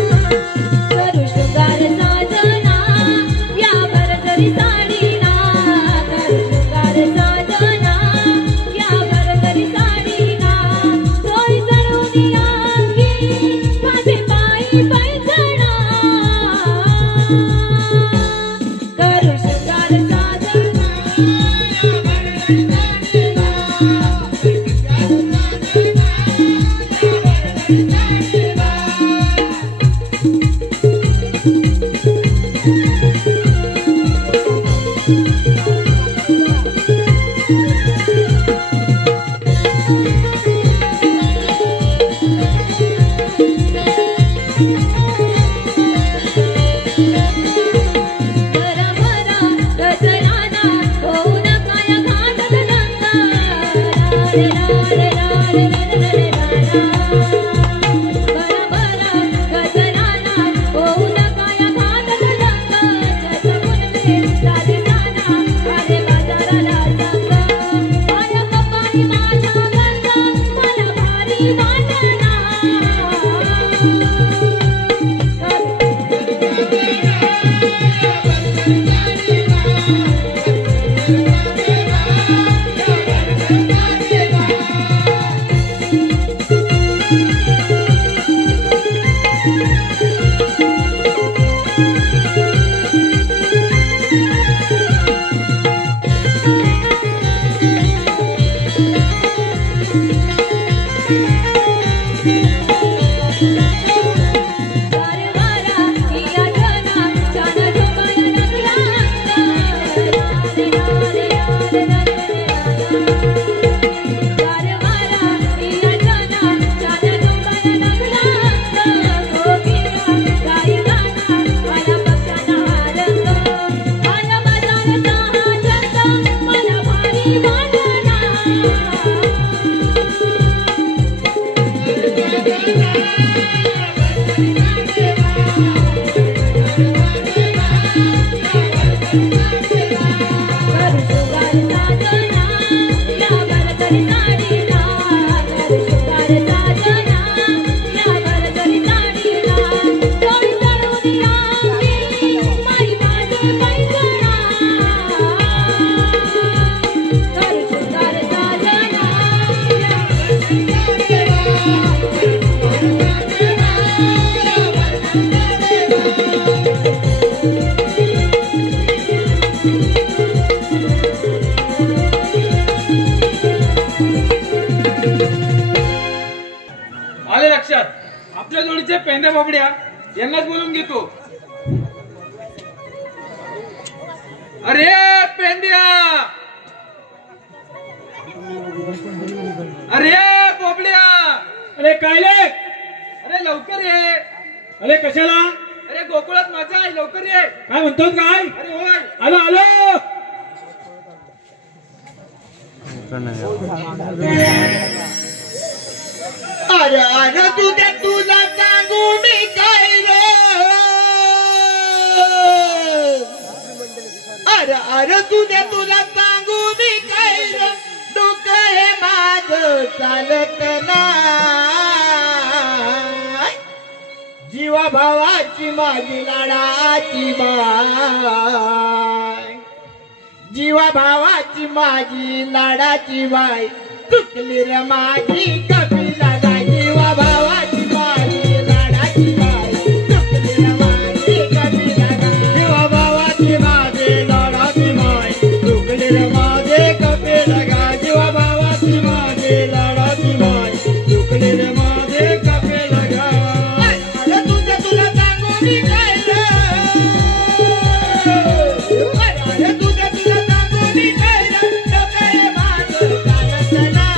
करू शृंगार साजना या भरजरी साडीना करू शृंगार साजना या भरजरी साडीना सोय चढून अंगी माझे पायी पैठणा करू शृंगार साजना या भरजरी साडीना भरा भरा गजराना होऊ नका या घाटात दंगा रे ला रे ला रे ला रे ला रे ला भरा भरा गजराना होऊ नका या घाटात दंगा जसमुन मे साधी जाना अरे बाजाराला संग माझ्या कपाळी माझ्या गंगा मला भारी वाटना कारवारा किया जना जाना झोपाया नगला रे ला रे ला रे ला रे कारवारा किया जना जाना झोपाया नगला गोगिरा गाई गाना मला पक्षाना रंग आया बाजाराचा हा जंग मला भारी वाटना करू शृंगार साजना या भरजरी साडीना करू शृंगार साजना या भरजरी साडीना सोय चढून अंगी माई माझे पैठणा करू शृंगार साजना या आले लक्षात आपल्या जोडीचे पेंद्या बाबड्या यांनाच बोलून घेतो. अरे पेंद्या अरे पोपड्या, अरे काय रे, अरे लवकर ये. अरे कशाला? अरे गोकुळात माझा आहे, लवकर ये. काय म्हणतो काय? अरे होय, आलो आलो. अरे अरे तुझ्या तुला सांगू मी काय रे. अरे अरे तुझ्या तुला सांगू मी काय रे. दुःख हे माझं चालत नाही. जीवा भावाची माझी लाडाची बाय. जीवा भावाची माझी लाडाची बाय. चुकली रे माझी कपिला गाय. जीवा भावाची माझी लाडाची बाय. चुकली रे माझी कपिला गाय. जीवा भावाची माझी लाडाची बाय. चुकली रे माझे कपिला गाय. जीवा भावाची माझी लाडाची बाय. चुकली रे माझे कपिला गाय. अरे तुझ्या तुला सांगू मी काय रे. अरे तुझ्या तुला सांगू मी काय रे. डोकं माझं चालत नाही.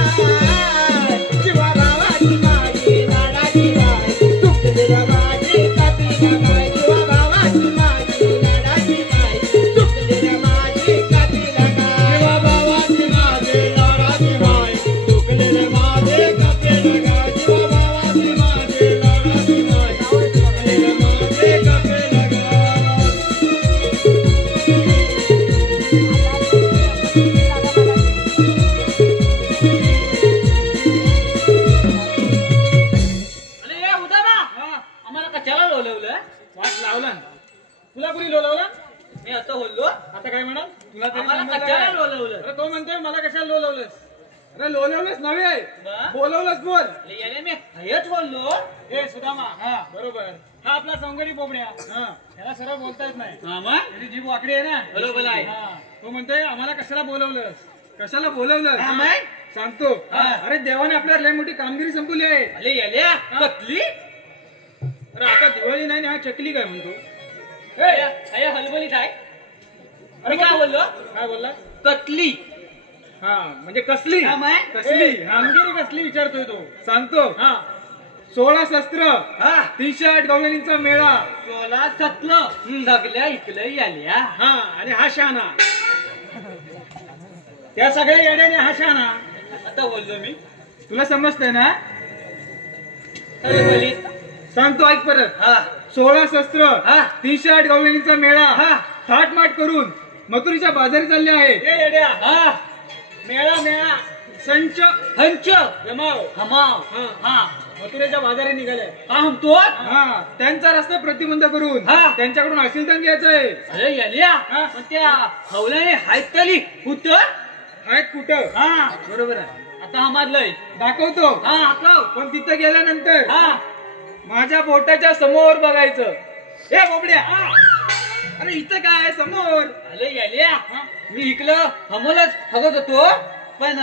जीवा भावाची माझी लाडाची बाय. चुकली रे माझी कपिला गाय. जीवा भावाची माझी लाडाची बाय. चुकली रे माझी कपिला गाय. जीवा भावाची माझी लाडाची बाय. चुकली रे माझी कपिला गाय. जीवा भावाची माझी लाडाची बाय. चुकली रे माझी कपिला गाय. अरे ये उदामा, आम्हाला कशाला लोलवलं? वाट लावला ना. तुला कोणी लोलवलं? मी असं बोललो, आता काय म्हणाल? तुला तरी आम्हाला समजलं कशाला काय? लोलवलं? अरे तो म्हणतोय मला कशाला लोलवलंस? अरे लोलवलंस नव्हे, मग? बोलवलंस बोल. अरे याने मी हेच बोललो. ए सुदामा, हा बरोबर. हा आपला सौंगडी पोपड्या. हा त्याला सरळ बोलता येत नाही. हा मग? त्याची जीभ वाकडी आहे ना. बरोबर आहे. हा तो म्हणतोय आम्हाला कशाला बोलवलंस? कशाला बोलवलंस? हा, मग? सांगतो. हा. अरे देवाने आपल्याला लय मोठी कामगिरी संपवली आहे. अरे याल्या कतली? अरे आता दिवाळी नाही ना, हा चकली काय म्हणतो? अरे हलबली काय? अरे काय बोललो? काय बोलला? कतली. हा म्हणजे कसली? हा, मग? कसली कामगिरी कसली विचारतोय तो. सांगतो. हा 16 शस्त्र, हा 308 गवळणींचा मेळा. 16 सतलं सगळ्या इकलं याल्या. हा आणि हा शहाणा. त्या सगळ्या येड्याने हा शहाणा. आता बोललो मी. तुला समजतंय ना? हलबली. सांगतो ऐक परत. हा 16 शस्त्र, हा 308 गवळणींचा मेळा. हा. थाटमाट करून मथुरीच्या बाजारी चालले आहे. हा मेळा मेळा संच हंच जमाव. हमाव. हा. हा मथुरेच्या बाजारी निघाले. का म्हणतो? हा त्यांचा रस्ता प्रतिबंध करून हा. त्यांच्याकडून आशीर्वाद घ्यायचं आहे. अरे याल्या हा. पण त्या हवल्याने हायत तली होत. आहेत कुठं? हा बरोबर आहे. आता हमारलंय. दाखवतो. हा हाकव. पण तिथं गेल्यानंतर हा माझ्या बोटाच्या समोर बघायचं. ए बोबड्या, अरे इथं काय समोर? अरे याल्या मी इकलं हमलच हवत होतो पण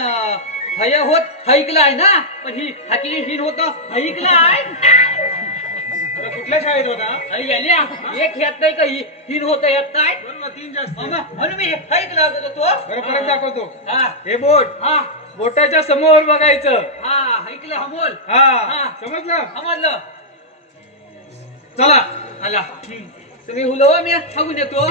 हय होत ऐकलाय ना. पण ही हाकी हिन होत ऐकलाय. अरे कुठल्या शाळेत होता? अरे याल्या एक ह्यात नाही का हिन होत येत काय बरोबर 3 जास्त. म्हणून मी ऐकलं होतो. बरं परत दाखवतो. हा हे बोट हा बोटाच्या समोर बघायचं. हा ऐकलं हमोल. हा हा. समजलं? समजलं. चला. आला तुम्ही हुलवा मी सांगून येतो.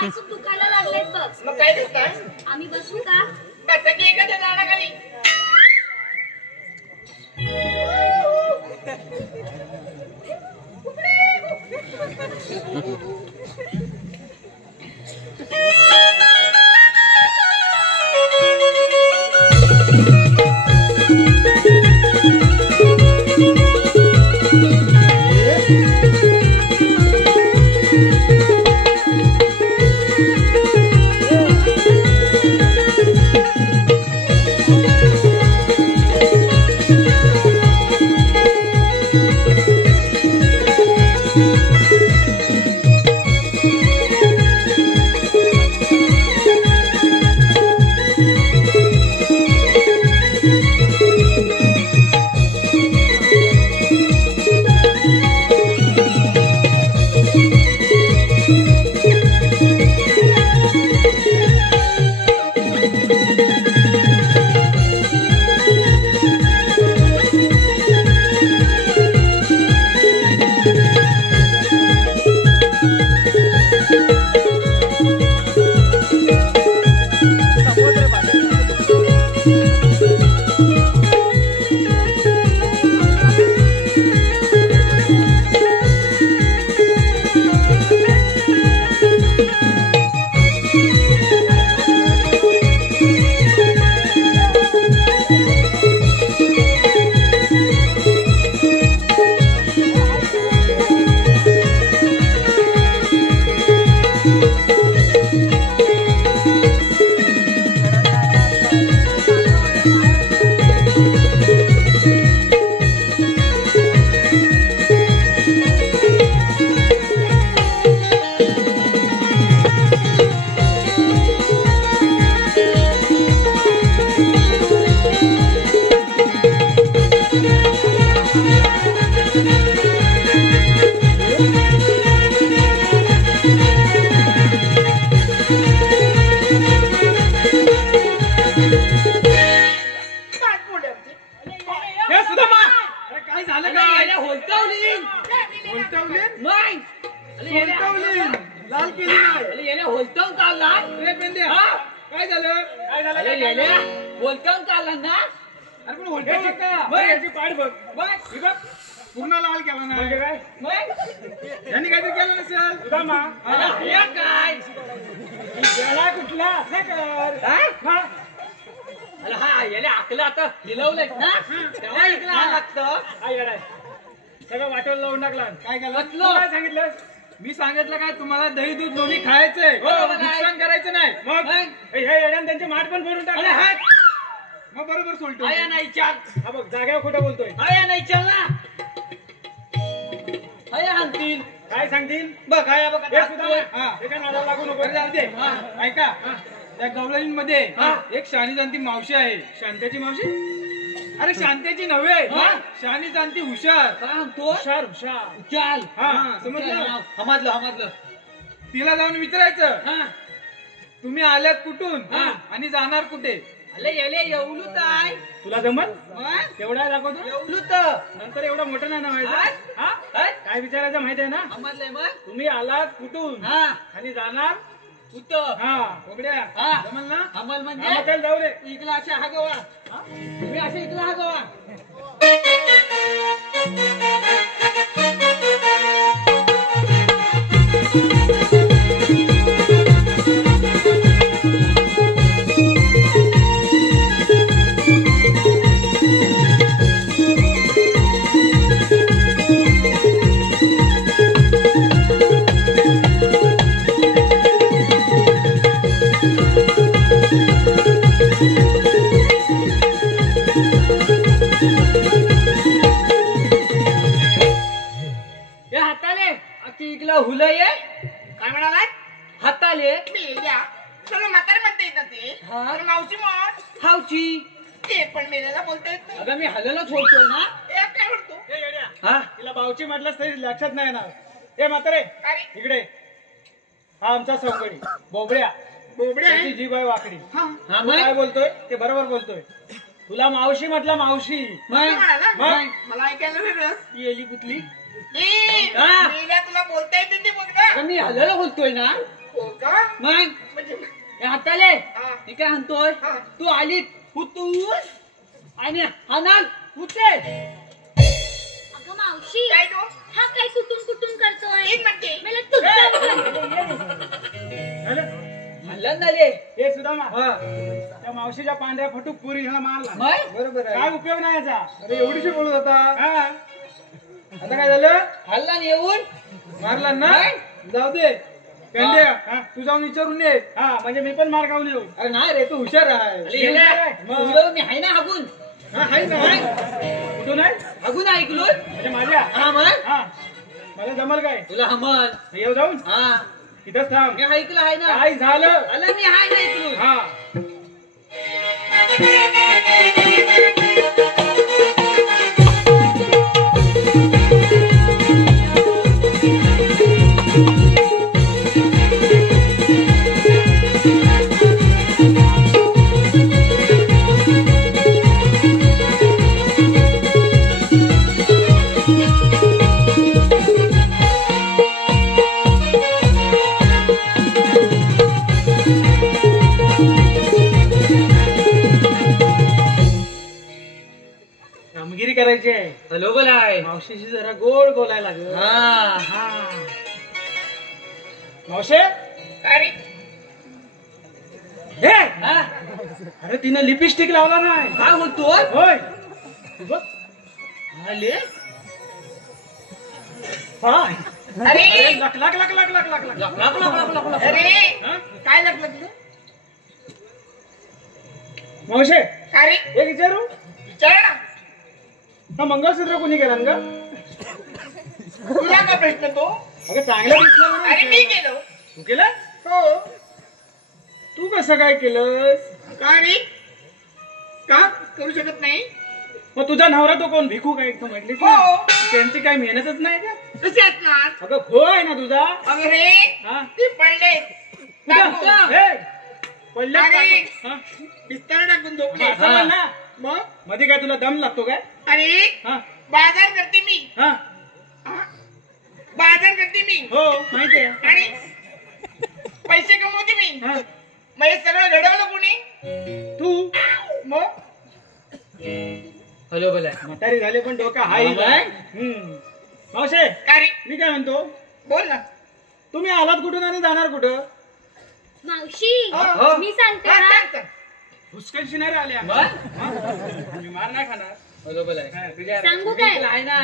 पाय खूप दुखायला लागलेत बघ. मग काय करताय? आम्ही बसू का? बसा की एखाद्या झाडाखाली. लाल केली नाही याने होलतावून काढला रे पेंद्या. काय झालं काय झालं अरे याने होलतावून काढला ना. अरे पण होलतावून का याची पाठ बघ बघ पूर्ण लाल केला ना. म्हणजे काय यांनी काहीतरी केलं नसेल सुदामा. हे काय गेला कुठला असं कर. अरे हा याने आकलं आता हिलवलंय ना तेव्हा इकला लागतं. काय येडाय सगळं वाटोळ लावून टाकला. काय केलं तू काय सांगितलं. मी सांगितलं काय तुम्हाला दही दूध दोन्ही खायचंय नुकसान करायचं नाही. मग ह्या येड्यानं त्यांचे माठ पण भरून टाकले. मग बरोबर सोडतो. आया नाही चाल. हा बघ जाग्यावर खोटं बोलतोय. आया नाही चाल ना. आया आणतील काय सांगतील बघ आया बघ एका नादाला लागू नको. जाऊ दे ऐका त्या गवळणीमध्ये एक शानी जाणती मावशी आहे. शांत्याची मावशी. अरे शांत्याची नव्हे शानी जाणती हुशार. काय म्हणतो हुशार हुशार चाल. हा समजलं. समजलं तिला जाऊन विचारायचं तुम्ही आल्यात कुठून आणि जाणार कुठे. अरे याले येवलू काय तुला जमत तेवढा दाखवतो. येवलू तर नंतर एवढा मोठा नाही नावायचा. काय विचारायचं माहिती आहे ना. समजलंय मग तुम्ही आलात कुठून आणि जाणार कुठं. हा बोबड्या जमल ना. अमल म्हणजे चल जाऊ रे. इकडे अशा हा गोवा तुम्ही अशा इकडे हा गोवा. हुलय काय म्हणाला हाताले सगळं म्हातारे म्हणते येतात ते. तर मावशी म्हण हावची ते पण मेलेला बोलता येत नाही. अगं मी हललच होतोय ना. काय म्हणतो तिला बावची म्हटलंच तरी लक्षात नाही येणार. हे म्हातारे इकडे. हा आमचा सौगडी बोबड्या. त्याची जीभ आहे वाकडी. काय बोलतोय ते बरोबर बोलतोय. तुला मावशी म्हटलं मावशी. मला ऐकायला वेगळं. ती एली कुठली तुला बोलता येते ते बोल का. मी हलल बोलतोय ना. हो का म्हाताले हा. मी काय म्हणतोय हा. तू आली हुतूस आणि हानान हुते. अगं मावशी काय तो हा काय कुटून कुटून करतोय एक म्हणते मला तुझं म्हणलं झाले हे सुदामा त्या मावशीच्या पांढऱ्या फटूक पुरी ह्याला मारला. मग बरोबर काय आहे. उपयोग नाही याचा. अरे एवढीशी बोलत होता. हा. आता काय झालं? हल्ला न येऊन मारला ना? नाही. जाऊ दे. पेंड्या, हा. तू जाऊन विचारून ये. हा म्हणजे मी पण मार खाऊन येऊ. अरे नाही रे, तू हुशार आहे. अरे येड्या, तुझं मी आहे ना हागून हा, आहे ना. कुठून आहे हागून ऐकलो म्हणजे माझ्या. हा म्हण हा मला जमल काय तुला हमन येऊ जाऊन हा तिथंच थांब. मी ऐकलं आहे ना काय झालं. अला मी आहे ना ऐकलो हा कामगिरी करायची आहे. हॅलो बोलाय मावशीशी जरा गोड बोलायला लागलं. हा हा मावशे अरे हे हा अरे तिनं लिपस्टिक लावला नाही. काय बोलतोय होय बघ. आले हा अरे लक लक लक लक लक लक लक. लक लक लक लक लक अरे हा? काय लागलं तुझं मावशे अरे एक विचारू. विचार ना हा मंगळसूत्र कोणी केलं का. तुला का प्रश्न तो अगं चांगलं दिसलं म्हणून अरे मी विचारलं. गेलो तू केलं. हो तू कसं काय केलंस. का रे का करू शकत नाही मग तुझा नवरा तो कोण भिकू काय तू म्हटलीस ना. हो त्यांची काही मेहनतच नाही का. कसे असणार अगं खो आहे ना तुझा. अगं रे हा ते पडले कुठं? हे, पडल्यात अरे. टाकून. हा? बिस्तर टाकून झोपले असं म्हण ना. मग मध्ये काय तुला दम लागतो काय. अरे हा बाजार करते मी हा हा? बाजार करते मी हो माहितीये. आणि पैसे कमवते मी हा मग हे सगळं घडवलं कोणी तू मग हॅलो बोलाय म्हातारी झाले पण डोका हाय. हा, बाय. मावशे का रे मी काय म्हणतो. बोल ना तुम्ही आलात कुठून आणि जाणार कुठं. मावशी हो. मी सांगते हा, ना सांग, सांग. हुसकेशी नाही आल्या. मग मी मार नाही खाणार. हॅलो बोलाय हा, तुझ्या सांगू काय आहे ना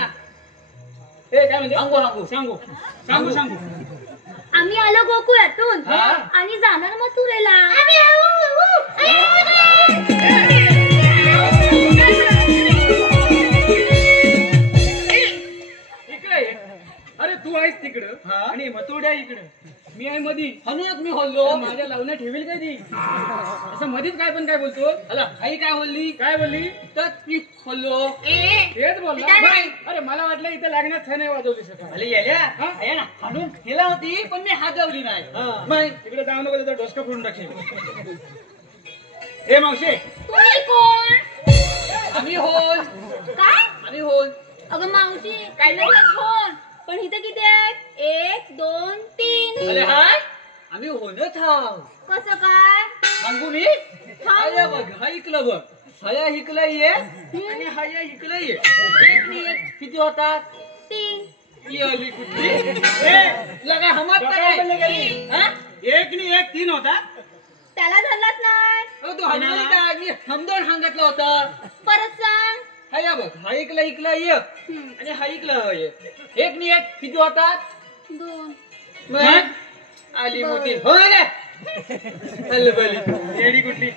हे काय म्हणते. सांगू सांगू सांगू सांगू सांगू. आम्ही आलो गोकुळातून हा. आणि जाणार मथुरेला. इकडे ये. अरे तू आहेस तिकडं आणि मथुरड्या इकडं. मी आहे मधी. म्हणूनच मी बोललो माझ्या लावण्या ठेवील काय ती. असं मधीच काय पण काय बोलतो. अला आई काय बोलली काय बोलली. तर मी बोललो तेच बोलला. काय? बाई, अरे मला वाटलं इथे लागण्यात छान वाजवली सकाळ. अरे याल्या हा? आहे ना हाणून केला होती पण मी हातवली नाही मग तिकडे जाऊ नको त्याचा डोसका फोडून टाकशील. हे मावशे तुम्ही कोण आम्ही होल काय आम्ही होल अगं मावशी काय कोण पण इथे किती आहेत 1 2 3 अरे हाय आम्ही होणच हाव कसं काय सांगू मी हाया बघ हा इकलं बघ हया इकलं ये आणि हया इकलं ये एक नी एक किती होतात 3 ती आली कुठली हे, तुला काय हमात डोक्यावर काय पडले का रे? हा? एक नी एक 3 होता. त्याला धरलाच नाही अहो, तू हनुमानी काय मी हमदोड सांगितलं होतं परत सांग हया बघ हा इकलं एक आणि हा इकलं एक नी एक किती होतात 2 मग आली मोठी हो रे हल्ल बली येडी कुठली.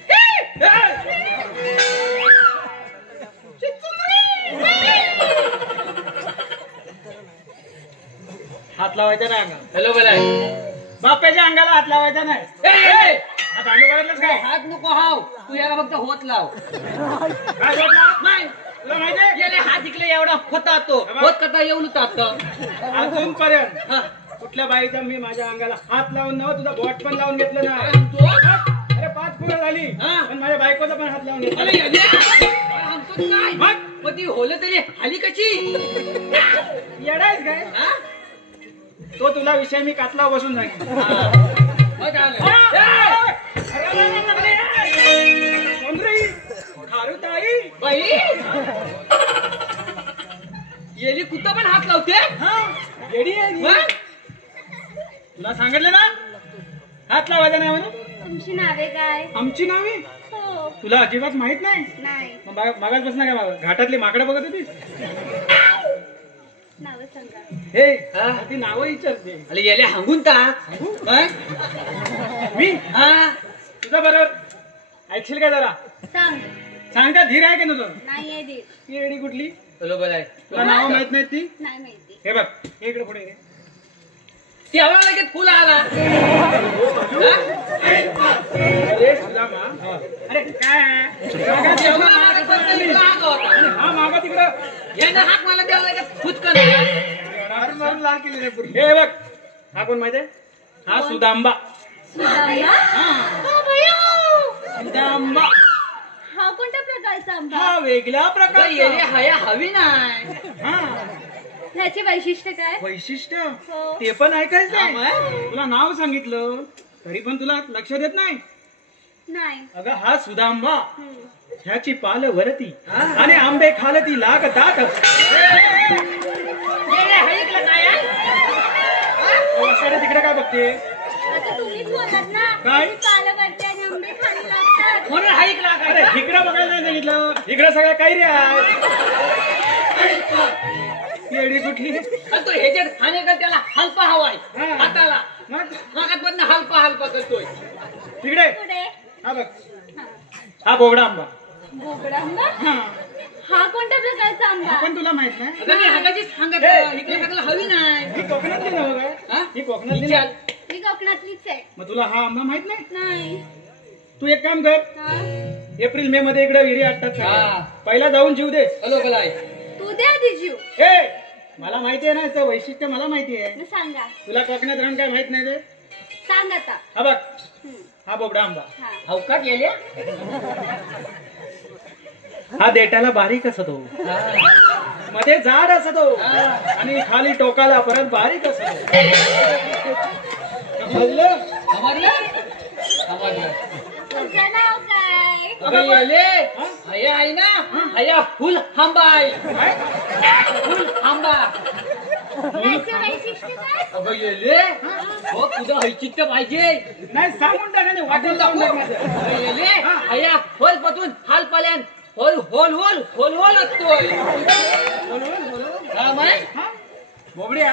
हात लावायचा नाही अंगाला. हॅलो बोलाय बाप्याच्या अंगाला हात लावायचा नाही. हात अंडू करायलाच काय. हात नको हाव तू याला फक्त होत लाव काय बोलला? नाही तुला माहितीये याला हात इकडे एवढा होता तो होत करता येऊन होता अजूनपर्यंत कुठल्या बाईचा मी माझ्या अंगाला हात लावून नव तुझा बोट पण लावून घेतलं ना. अरे 5 फुलं झाली हा. पण माझ्या बायकोचा पण हात लावून घेतला. अरे याल्या, आमचं काय मग? मग ती होलं तरी हाली कशी येडायच काय. हा? तो तुला विषय मी कातला बसून सांगितलं. हा. मग आलं. ए! नाही म्हणा? तुमची नावे काय? आमची नावे हो. तुला अजिबात माहित नाही? नाही. मागास बस ना काय घाटातली माकडं बघत होतीस? नाव सांगा. हे ती नावं विचारते. अरे याले हांगून टाक. काय? मी हा तुझा बरोबर ऐकशील काय जरा? सांग. सांग का धीर आहे का तुझं? नाही आहे दीर. ती एडी कुठली? बरोबर आहे. तुला नाव माहित नाही ती? नाही माहिती. हे बघ हे इकडे पुढे ये. ती आवडा लगेच फुल आला. अरे सुदामा अरे काय हा मागा तिकडं यानं हाक मला द्यावा लगेच फुटकन. मारून लाल केली नाही पूर्ण. हे बघ हा कोण माहिती आहे? हा सुदांबा. सुदांबा? हा भैया. सुदांबा हा कोणत्या प्रकारचा आंबा? हा वेगळ्या येले प्रकारचा. हया हवी नाही. हा ह्याचे वैशिष्ट्य काय? वैशिष्ट्य हो. ते पण ऐकायचंय. हा, तुला नाव सांगितलं तरी पण तुला लक्ष देत नाही. नाही. अगं हा सुदांबा हम्म. ह्याची पाल वरती आणि आंबे खालती लागतात. तिकडे काय बघते? आता तुम्हीच बोललात ना. काय? पालवरती आणि आंबे खाली लागतात. म्हणून हाईक लागा. अरे इकडं बघायला नाही सांगितलं. इकडे सगळं काही रे आहे. येडी कुठली? तो ह्याच्यात खाणे का त्याला हलपा हवाय हा. हाताला मग मागात मधनं हलपा करतोय. तिकडे पुढे. हा बघ हा. हा बोबडा आंबा. बोबडा आंबा? हा हा कोणत्या प्रकारचा आंबा? पण तुला माहित नाही? अगं मी हागाचीच सांगत ए. इकडे हागायला हवी नाही. ही कोकणातली नव्ह काय? हा? ही कोकणातली विचार. नाही. मी कोकणातलीच आहे. मग तुला हा आंबा माहित नाही? नाही. तू एक काम कर. हा? एप्रिल मे मध्ये इकडे विहिरी आटतात. हा. पहिला जाऊन जीव दे. हॅलो बलाय. तू द्या आधी जीव. ए मला माहिती आहे ना याचं वैशिष्ट्य मला माहिती आहे. मग सांगा. तुला कोकणात राहून काय माहित नाही ते? सांग आता. हा बघ हम्म. हा बोबडा आंबा. हा. अवकाश गेल्या. हा देठाला बारीक असतो, मध्ये जाड असतो आणि खाली टोकाला परत बारीक असतो. समजलं? तुझं नाव काय? अगं येले हया आहे ना हया फुल आंबाय. फुल आंबा. ह्याचे वैशिष्ट्य काय? अगं येले हो तुझं हैचित्य पाहिजे. नाही सांगून टाका वाटेल दाखव. अगं येले हया होल पतून हाल पाल्यान होल होल होल होल होल असतोय. हा माय बोबड्या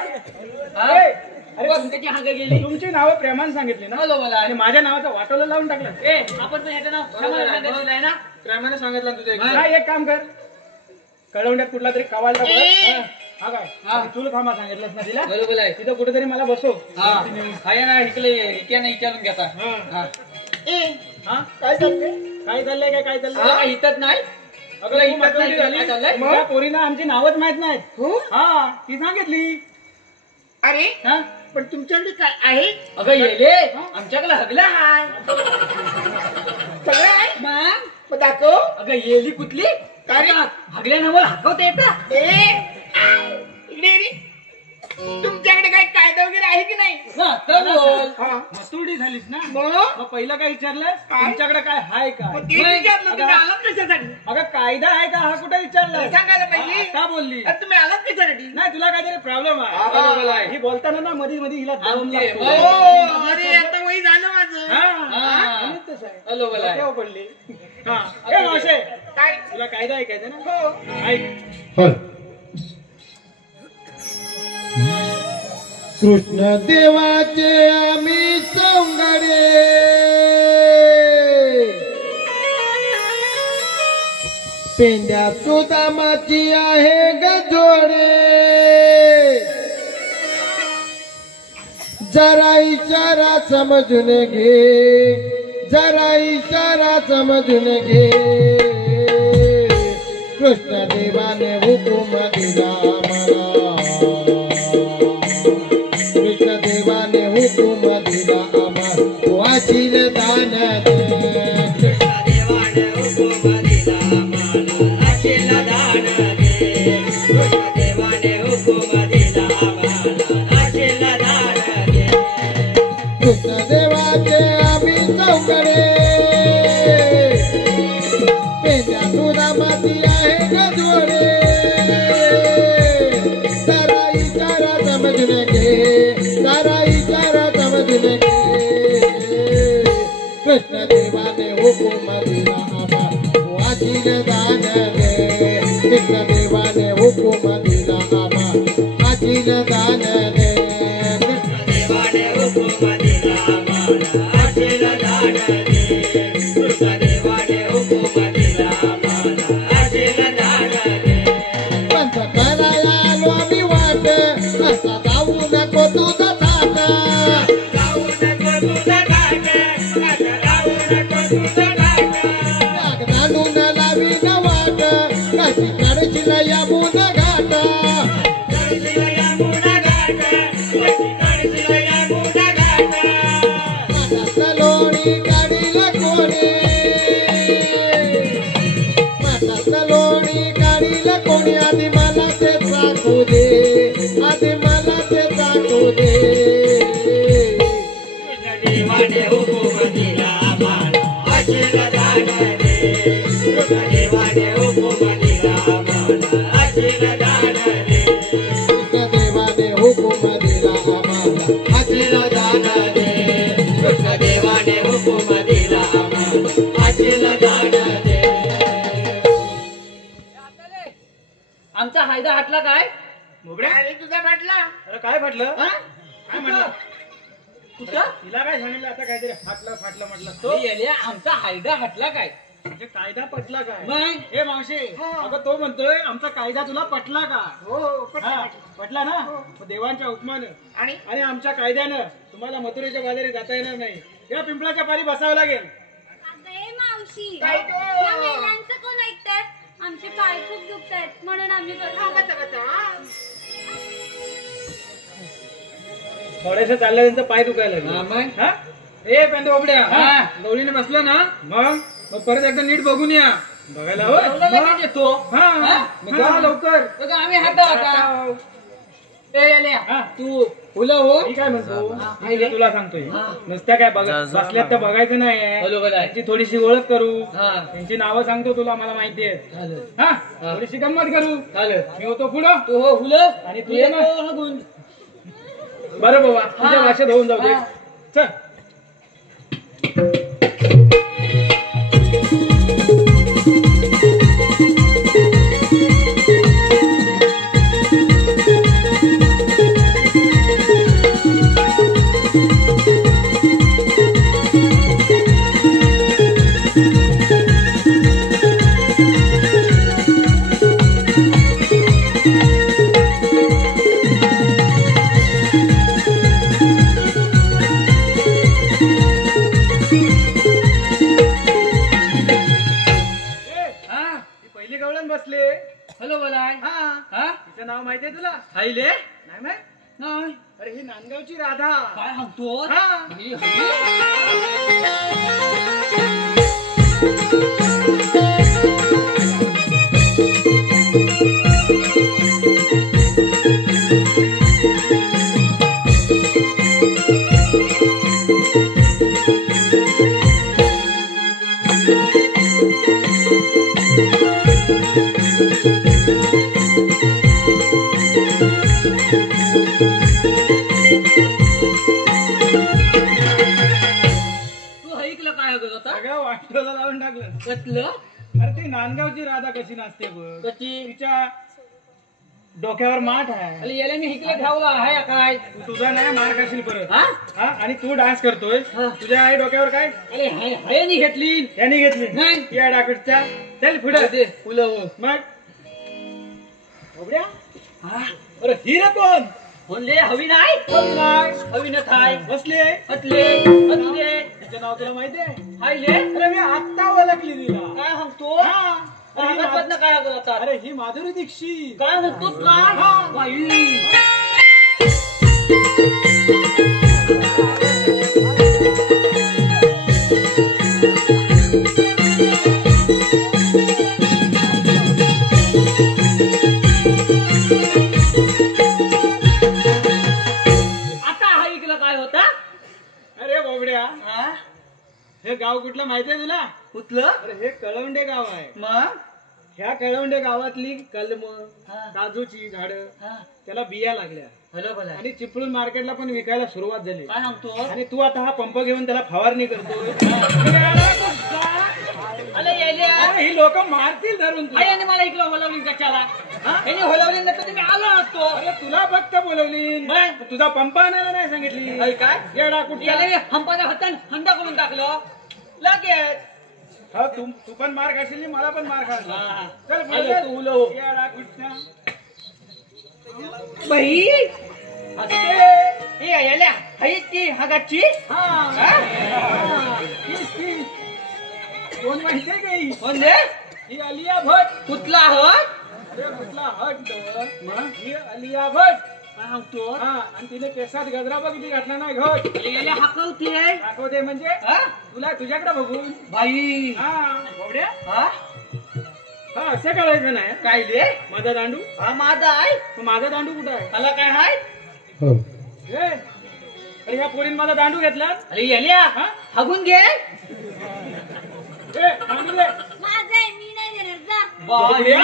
अरे त्याची हांग गेली. तुमची नावं प्रेमाने सांगितली ना हॅलो मला आणि माझ्या नावाचं वाटोला लावून टाकलं. ए आपण पण ह्याचं नाव प्रेमाने सांगितलेलं आहे ना. प्रेमाने सांगितलं तुझं. नाही एक काम कर, कळवण्यात कुठला तरी कवाल टाक. हा काय हा. चूल खांबा सांगितलंस ना तिला, बरोबर आहे. तिथं कुठेतरी मला बसव. हा हाय ना इकडे इकडे विचारून घेता. हा. हा हा काय चाललंय? काय चाललंय काय चाललंय? तुला हितत नाही. अगं तुला तू हितत मातोश्री नाही झाली. काय चाललंय? त्या पोरीनं आमची नावच माहित नाहीत. हो हा ती सांगितली. अरे हा पण तुमच्याकडे काय आहे? अगं येले आमच्याकडे हगला हाय. सगळं आहे मग मग दाखव. अगं येली कुठली काय रे? हगल्यानं मला हकवता येतं. इकडे ये रे. तुमच्याकडे काय कायदा वगैरे आहे की नाही? हा, तर बोल. हा. मस्तुरडी झालीस ना. मग मग पहिलं काय विचारलं? काय? तुमच्याकडे काय हाय मग काय? ते विचारलं तुम्ही आलात कशासाठी? अगं कायदा आहे का हा कुठे विचारलं? सांगायला पाहिजे. का बोलली? अरे तुम्ही आलात कशासाठी? नाही तुला काहीतरी प्रॉब्लेम हा, बरोबर आहे. आहे. ही बोलताना ना मध्ये मध्ये हिला दम आमचे, लागतो. हो अरे आता वही झालं माझं. हा, हा. म्हणून तसं आहे. हॅलो बोला. डोक्यावर पडली. हा ए मावशे, काय? तुला कायदा ऐकायचा ना? हो ऐक. कृष्ण देवाचे आम्ही सोंगाडे, पेंड्या सुदामाची आहे गजोडे, जरा इशारा समजून घे, जरा इशारा समजून घे. कृष्ण देवाने हुकूम दिला मला, कृष्ण देवाने हुकूम दिला आम्हा वाशील दान दे. कृष्ण देवाचे आम्ही चौकडे, पेंड्या सुदामाची आहे गजोडे, जरा इशारा समजून घे, जरा इशारा समजून घे. कृष्ण देवाने हुकूम दिला आबा वाजील दान दे कृष्ण देवाने हुकूम दिला आबा वाजील दान दे कृष्ण देवाने हुकूम दिला आबा वाजील दान दे कृष्ण देवाने हुकूम दिला आबा वाजील दान दे पंच करायला आलो आम्ही वाट असा जाऊ नको तुझा ताट जाऊ नको तुझा ताट असा जाऊ नको तुझा ताट नाग दांडून लावी न वाट कशी काढशील यामुन घाट काढशील यामुन घाट कशी काढशील यामुन घाट माठात लोणी काढील कोणी माठात लोणी काढील कोणी आधी मला ते चाकू दे आधी मला ते चाकू दे देवाने हुकूम दिला आम्हाला अशील दान दे देवाने हुकूम दिला आम्हाला अशील दान दे देवाने हुकूम दिला आम्हाला अशील दान दे देवाने हुकूम दिला आम्हाला अशील दान दे आमचा हायदा हटला काय बोबड्या अरे तुझा म्हटला अरे काय फाटलं हा? काय म्हटलं कुठं तिला काय सांगितलं आता काहीतरी फाटलं म्हटलं तो तो येल्या आमचा हायदा हटला काय म्हणजे कायदा पटला काय मग? हे मावशी अगं तो म्हणतोय आमचा कायदा तुला पटला का हो हा, पटला ना मग देवांच्या हुकमानं आणि आणि आमच्या कायद्यानं तुम्हाला मथुरेच्या बाजारी जाता येणार नाही या पिंपळाच्या पारी बसावं लागेल अगं ए मावशी काय गं? या मेलांचं कोण ऐकताय आमचे पाय खूप दुखतायत म्हणून आम्ही थोडेसे चाललं त्यांचं पाय दुखायला हा, लागले मग? हा? ए पेंदे बोबड्या हा. गवळीने बसलं ना मग परत एकदा नीट बघून या बघायला होय एवढं लगेच येतो हा मग जा लवकर बघ, आम्ही हात आता ए येल्या हा. तू फुलं हो मी काय म्हणतो हा. मी तुला सांगतोय नुसत्या काय बसल्यात तर बघायचं नाही बरोबर आहे. त्यांची थोडीशी ओळख करू हा. त्यांची नावं सांगतो तुला मला माहिती आहे चालेल हा थोडीशी गंमत करू चालेल मी होतो पुढं तू हो फुलं आणि तू तू ये ना. येतो ना गुण. बरं बाबा तुझ्या भाषेत होऊन जाऊ दे हा. चल हा ती पहिली गवळण बसले हॅलो बोलाय हा हा तिचं नाव माहितीये तुला हायले नाही माहित? नाही अरे ही नांदगावची राधा काय सांगतो हा. ही हल्ली? तू ऐकलं काय होत होता सगळं वाटोला लावून टाकलं कसलं अरे ती नांदगावची राधा कशी नाचते बघ कशी तिच्या डोक्यावर माठ आहे अरे याला मी इकडे ठेवला आहे काय तू तुझा नाही मार खाशील परत हा हा आणि तू डान्स करतोय हा. तुझ्या आई डोक्यावर काय अरे हाय नाही घेतली त्यांनी घेतली नाही. या डाकडच्या चल पुढे दे फुलं हो मग बोबड्या हा अरे ही रे कोण म्हणले हवी नाही नाही. हवी न थाय बसले हटले हटले तिचं नाव तुला माहिती आहे हायले अरे मी आत्ता ओळखली तिला काय सांगतो हा. अरे ही कागदपत्र काय होत होता अरे ही माधुरी दीक्षित काय म्हणतो काय बाई आता हा इकला काय होता अरे बोबड्या हा हे गाव कुठलं माहितीये तुला कुठलं अरे हे कळवंडे गाव आहे मग ह्या कळवंडे गावातली कलम हा. काजूची झाडं हा त्याला बिया लागल्या आणि चिपळूण मार्केटला पण विकायला सुरुवात झाली. काय सांगतो आणि तू आता हा पंप घेऊन त्याला फवारणी करतोय. ही लोक मारतील धरून तुला. याने मला इकडं होलवली कशाला याने होलवली नाही तर तुम्ही आलो असतो. अरे तुला फक्त बोलवली तुझा पंप आणायला नाही सांगितली. काय येडा कुठे हंपाच्या हाताने हंडा करून टाकलं लगेच. हा तू पण मार खाशील मला पण मार खाशील. चल तू उलव. येडा कुठचा बाई हे यायला हाईच ती हगाची. कोण माहितीये का ही? कोण रे ही आलिया भट. कुठला हट अरे कुठला हट ही आलिया भट. काय सांगतो हा आणि तिने केसात गजरा बघ किती घातला नाही घट. यायला हाकवते दाखवते म्हणजे तुला तुझ्याकडे बघून. बाई हा बाबड्या हा हा असं करायचं नाही. काय रे माझा दांडू हा माझा आहे. मग माझा दांडू कुठं आहे? त्याला काय हाय ए, अरे ह्या पोरीन माझा दांडू घेतला. अरे याल्या हागून घे. दांडू दे. माझं आहे, मी नाही देणार जा. बाबड्या,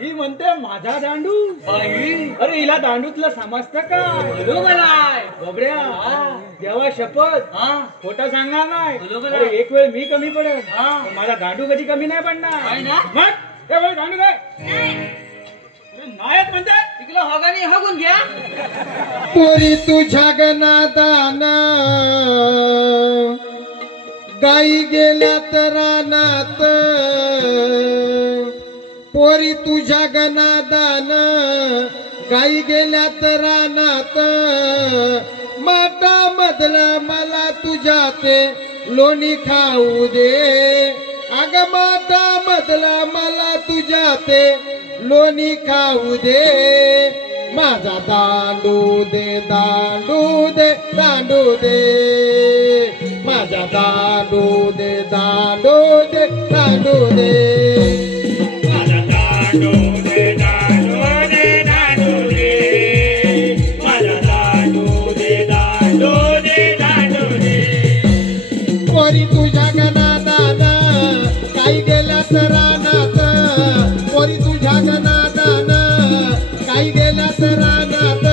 ही म्हणते माझा दांडू. अरे हिला दांडूतलं समजतं का? बरोबर आहे बाबड्या देवा शपथ खोटं सांगणार नाही. बरोबर अरे आहे. एक वेळ मी कमी पडेल पण माझा दांडू कधी कमी नाही पडणार. आहे ना? मग हे बघ दांडू काय नायक म्हणते तिकडे हगाने हागून घ्या. पोरी तुझ्या गनादान गाई गेल्यात रानात. पोरी तुझ्या गनादान गाई गेल्यात रानात. माटा मधला मला तुझ्या ते लोणी खाऊ दे. अग माटा मधला मला तुझ्या ते लोणी खाऊ दे. माझा दांडू दे दांडू दे दांडू दे. माझा दांडू दे दांडू दे दांडू दे. माझा दांडू दे दांडू दे दांडू दे. माझा दांडू दे दांडू दे दांडू दे. पोरी तुझ्या गनादान काही गेल्यात रानात. पोरी तुझ्या गनादान काही गेल्यात रानात.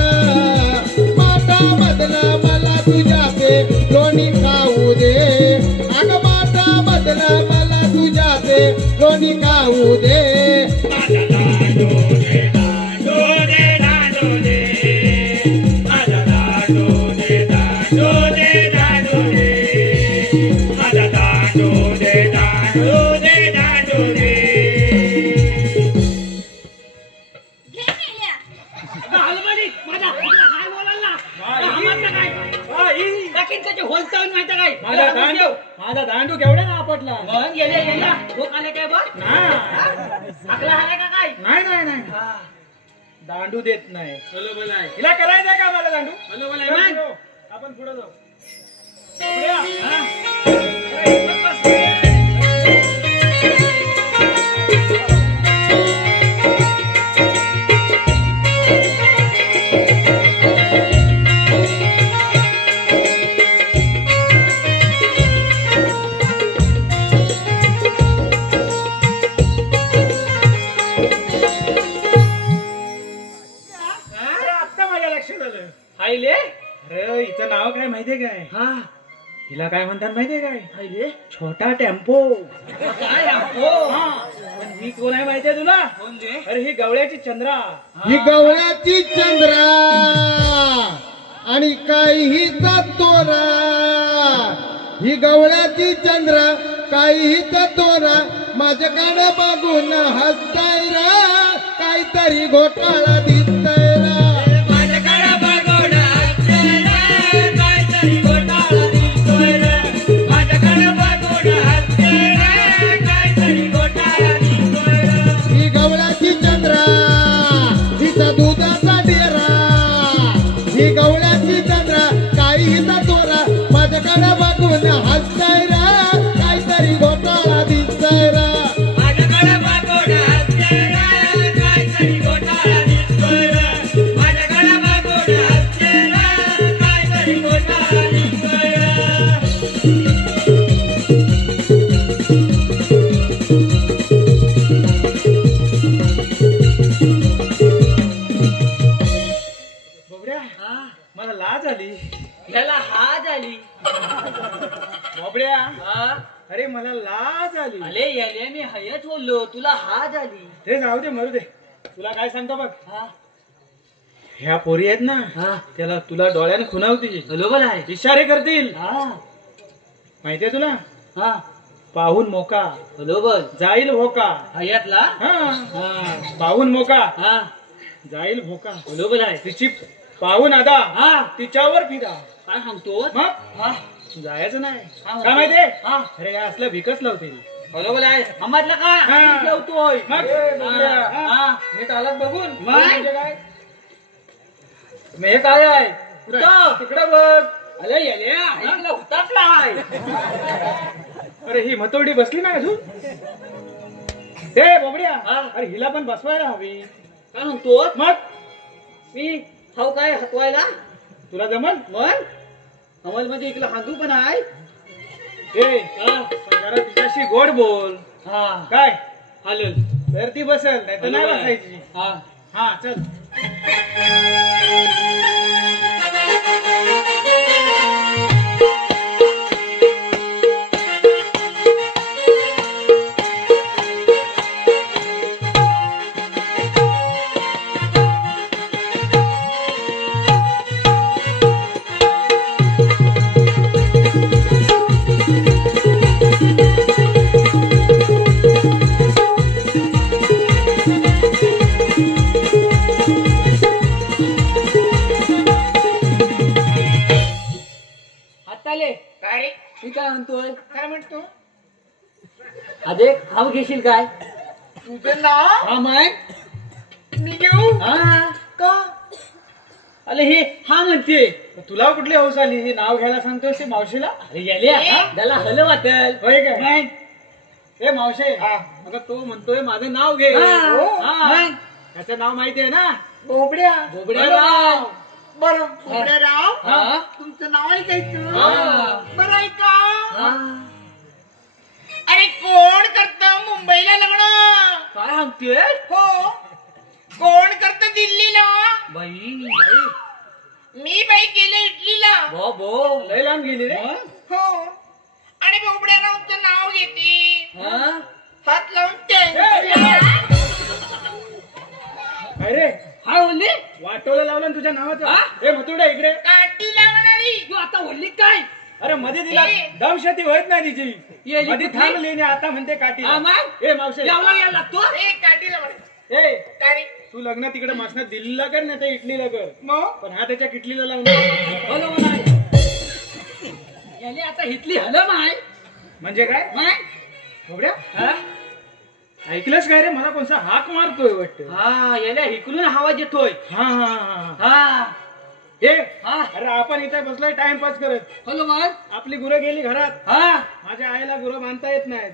माटा मधला मला तुझ्या ते लोणी खाऊ दे. अग माटा मधला मला तुझ्या ते लोणी खाऊ दे. माझा दांडू दे दांडू दे दांडू दे. माझा दांडू दे दांडू दे दांडू दे. माझा दांडू दे दांडू दे दांडू दे. घे मेल्या. माझा दांडू केवढ्या ना आपटला. काय बघ नाही नाही नाही दांडू देत नाही. हिला करायचंय का मला दांडू? आपण पुढे जाऊ. अरे हिचं नाव काय माहितीये काय? हिला काय म्हणतात माहितीये काय? छोटा टेम्पो. पण ही कोण आहे माहितीये तुला? अरे ही गवळ्याची चंद्रा. ही गवळ्याची चंद्रा आणि काहीचा तोरा. ही गवळ्याची चंद्रा काहीचा तोरा. माझ्याकडे बघून हसताय रा. काहीतरी घोटाळा दिसताय रा. ही गवळ्याची चंद्रा हिचा दुधाचा डेरा. ही गवळ्याची चंद्रा काहीचा तोरा. माझ्याकडे बघून हसताय रा. काहीतरी घोटाळा दिसताय रा. हा? अरे मला लाज आली. अरे याले मी हयच बोललो तुला हा झाली. ते जाऊ दे मरू दे. तुला काय सांगतो बघ, हा ह्या पोरी आहेत ना, हा त्याला तुला डोळ्याने खुणावतील, बरोबर आहे. इशारे करतील. हा माहितीये तुला, हा पाहून मोका बरोबर. जाईल भोका. हयातला हा हा पाहून मोका हा जाईल भोका. बरोबर आहे. तिची पाहून आदा हा तिच्यावर फिदा. काय सांगतो. मग हा जायचं नाही. हा. काय माहितीये, हा अरे या असल्या भिकच लावतील. बरोबर आहे. आम्हाला हा. का ठेवतोय. मग हा. नीट आलात बघून. मग? म्हणजे काय, मग हे काय आहे कुठं? तिकडे बघ. अरे याले ऐकलं हुतातला आहे. अरे ही मतोडी बसली नाही अजून. हे बोबड्या, हा. अरे हिला पण बसवायला हवी. काय म्हणतो. मग मी हाव काय हतवायला तुला जमल. मग अमल मध्ये इकडं हांदू पण आहे. ए हा पण जरा तिच्याशी गोड बोल. हा काय हालल. तर ती बसल, नाही तर नाही बरोबर आहे. बसायची. हा हा चल. हाताले काय रे मी काय म्हणतोय. काय म्हणतो. अरे हाव घेशील काय. तुझं नाव हा मग मी घेऊ हा का. अरे हे हा म्हणते. तुला कुठली हौस आली हे नाव घ्यायला सांगतोस ते मावशीला. अरे याले त्याला हल वाटेल. होय काय. मग ए मावशे, हा. अगं तो म्हणतोय माझं नाव घे. हा. हा. मग? त्याचं नाव माहितीये ना, बोबड्या बोबड्याराव. बरं बोबड्याराव हा तुमचं नाव ऐकायचं हा. बरं ऐका. हा अरे कोण करत मुंबईला लग्न. काय सांगते. हो कोण करत दिल्लीला. बाई मी बाई केलं इटलीला. बो लय लांब गेली रे. हो आणि बोबड्यारावचं नाव घेते. हा हात लावून ते अरे काय बोलली. वाटोला लावलं ना तुझ्या नावाचं. हा? ए मथुरडा इकडे. काठी लावणारी. तू आता बोलली काय. अरे मध्ये तिला ए. दमशती होत नाही तिची. येली मध्ये कुठली? थांबली आणि आता म्हणते काठी. हा मग? ए मावशे, यावला यायला लागतो. ए काठी लावणारी. ए काय रे तू लग्न तिकडे मसनात दिल्लीला कर ना, तर इटलीला कर. मग पण हा त्याच्या किटलीला लावणार. बरोबर आहे. याले आता हितली हलम आहे. म्हणजे काय मग बोबड्या, हा ऐकलंस काय रे, मला कोणता हाक मारतोय वाटतं. हा याला हिकलून आवाज येतोय. हा हा हा हा ए हा अरे आपण इथे बसलोय टाइमपास करत. हॅलो मग आपली गुरं गेली घरात. हा माझ्या आईला गुरं बांधता येत नाहीत.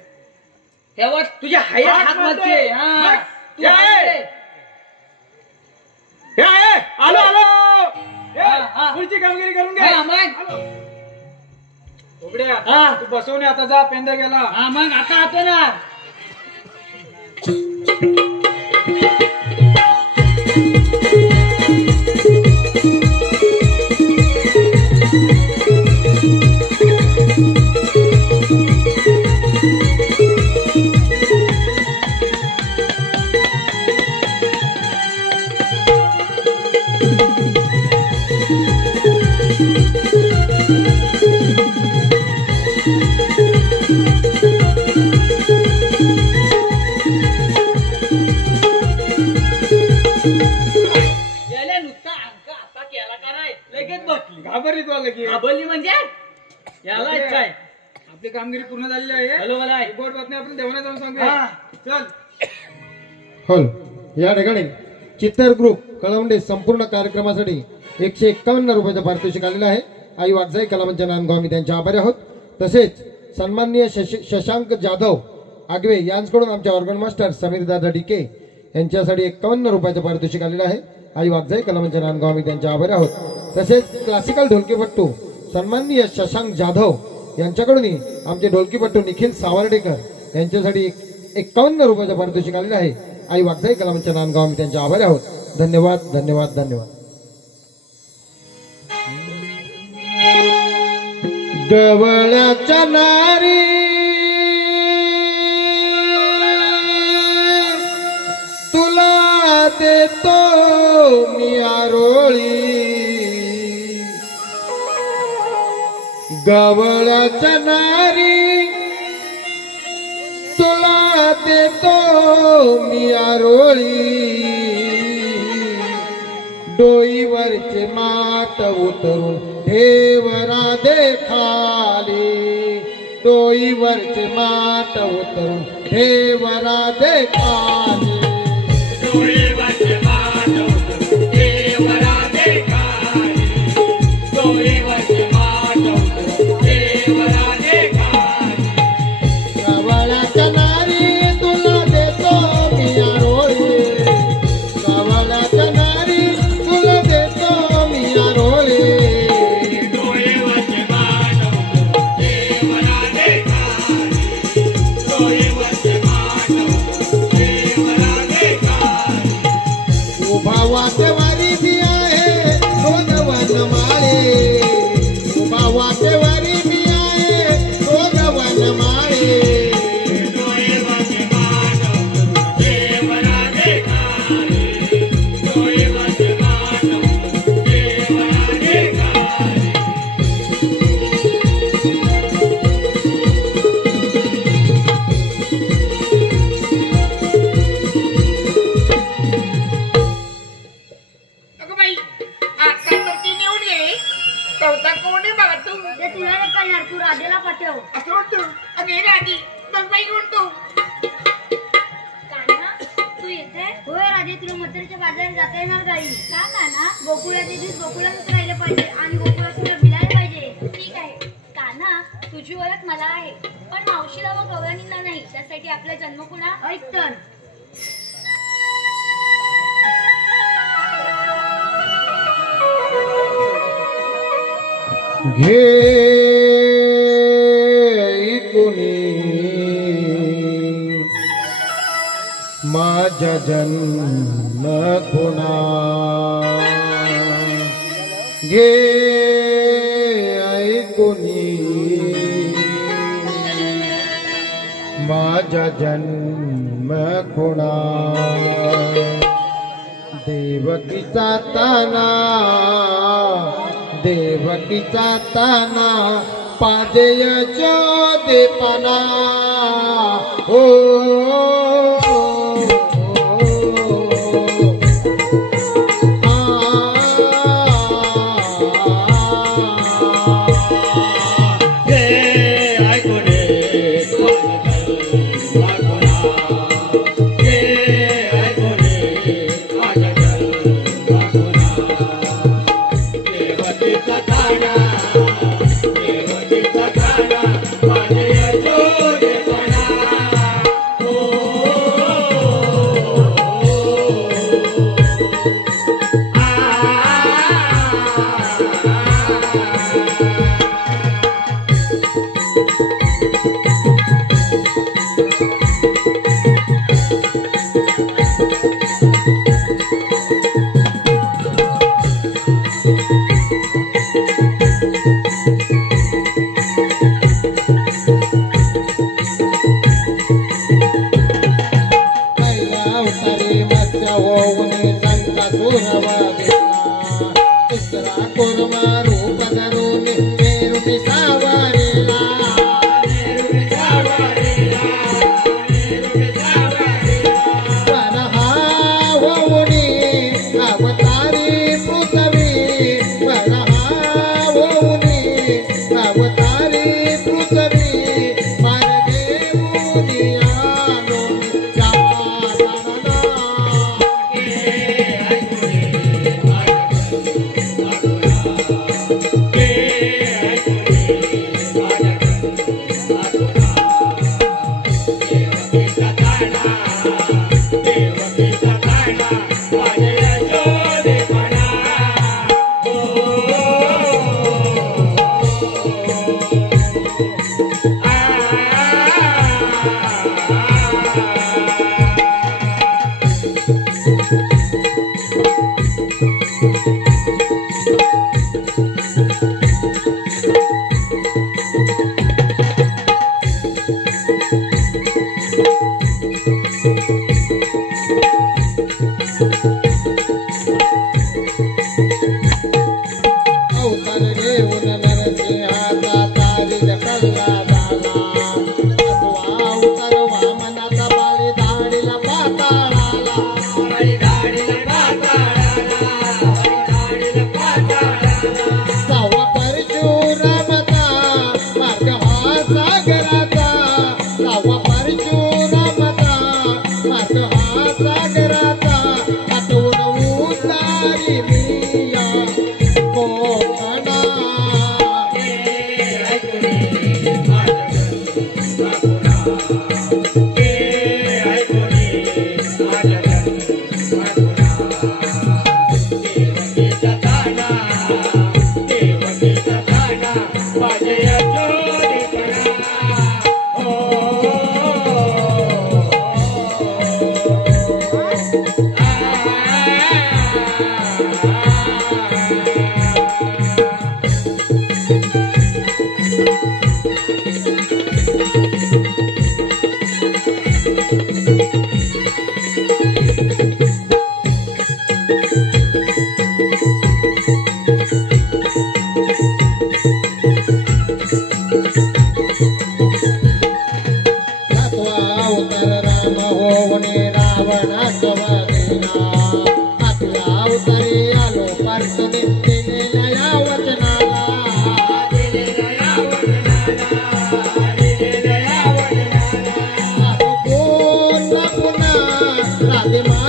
तेव्हा तुझ्या हाया हाक हात मारतोय. मारते. हा हाक. तू ये. हाकते. ए, आलो आलो. हा, हा. पुढची कामगिरी करून घे. हा, मग? आलो. बोबड्या, हा. तू बसवणे आता जा. पेंद्या गेला. हा मग आता आतो ना. याले नुसता अंक आता केला का नाही लगेच बसली. घाबरली तुला लगेच. आबली म्हणजे याला काय. आपली कामगिरी पूर्ण झालेली आहे. हॅलो मला आहे. गोड बातमी आपण देवाला जाऊन सांगूया. हा. चल. हॉल या ठिकाणी चित्तर ग्रुप कळवंडे संपूर्ण कार्यक्रमासाठी 151 रुपयाचा पारितोषिक आलेला आहे. आई वागजाई कलामंच नांदगाव आम्ही त्यांचे आभारी आहोत. तसेच सन्माननीय शशांक जाधव आगवे यांच्याकडून आमच्या ऑर्गन मास्टर समीर दादा डीके यांच्यासाठी 51 रुपयाचं पारितोषिक आलेलं आहे. आई वागजाई कलामंच नांदगाव आम्ही त्यांचे आभारी आहोत. तसेच क्लासिकल ढोलकीपट्टू सन्माननीय शशांक जाधव यांच्याकडूनही आमचे ढोलकीपट्टू निखिल सावर्डेकर यांच्यासाठी 51 रुपयाचं पारितोषिक आलेलं आहे. आई वागजाई कलामंच नांदगाव आम्ही त्यांचे आभारी आहोत. धन्यवाद धन्यवाद धन्यवाद. गवळ्याच्या नारी तुला देतो मी आरोळी गवळ्याच्या नारी तुला देतो मी आरोळी डोईवरचे माठ उतरून ठेव राधे खाली डोईवरचे माठ उतरून ठेव राधे खाली डोईवरचे माठ उतरून ठेव राधे खाली डोईवरचे माठ उतरून ठेव राधे खाली गवळ्याच्या नारी तुला देतो मी आरोळी गवळ्याच्या नारी तुला देतो मी आरोळी डोईवरचे माठ उतरून ठेव राधे खाली डोईवरचे माठ उतरून ठेव राधे खाली उभा वाटेवारी बी आहे दोन वनमाळे उभा वाटेवारी बी आहे दोन वनमाळे डोईवरचे माठ उतरून ठेव राधे खाली डोईवरचे माठ उतरून ठेव राधे खाली अगं बाई आता तर ती निवड घे चौथा कोण आहे बघा तू ते तुला नाही करणार तू राधेला पाठव असं म्हणतो अगं हे राधी बघ बाई कोण तू कान्हा तू येते होय राधे तुला मथुरेच्या बाजारात जाता येणार गाई का कान्हा गोकुळाचे दिवस गोकुळातच राहिले पाहिजे आणि गोकुळात तुला भिलायला पाहिजे ठीक आहे कान्हा तुझी ओळख मला आहे पण मावशीला व गवळणीला नाही त्यासाठी आपला जन्म कुणा ऐक तर घे कुणी माझ्या जन्म खुणा घे ऐकुनी माझ्या जन्म खुणा देवकीचा ताना देवकीचा ताना पादेय देपना हो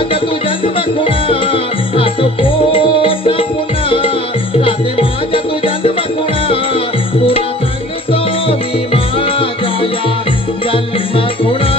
माझ्या तू जन्म खुणा आता कोण पुन्हा राधे माझ्या तू जन्म खुणा पुन्हा सांगतो मी माझ्या या जन्म खुणा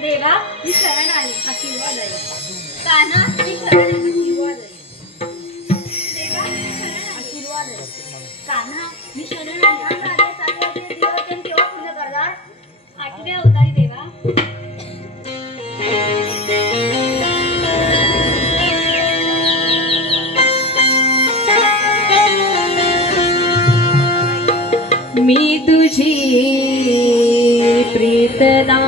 देवा मी शरण आले आशीर्वाद आहे कान्हा मी शरण आले आशीर्वाद आहे देवा मी शरण आशीर्वाद आहे कान्हा मी शरण आले राधे साधे दिवस केव्हा पूर्ण करणार 8व्या अवतारी देवा मी तुझी प्रीतना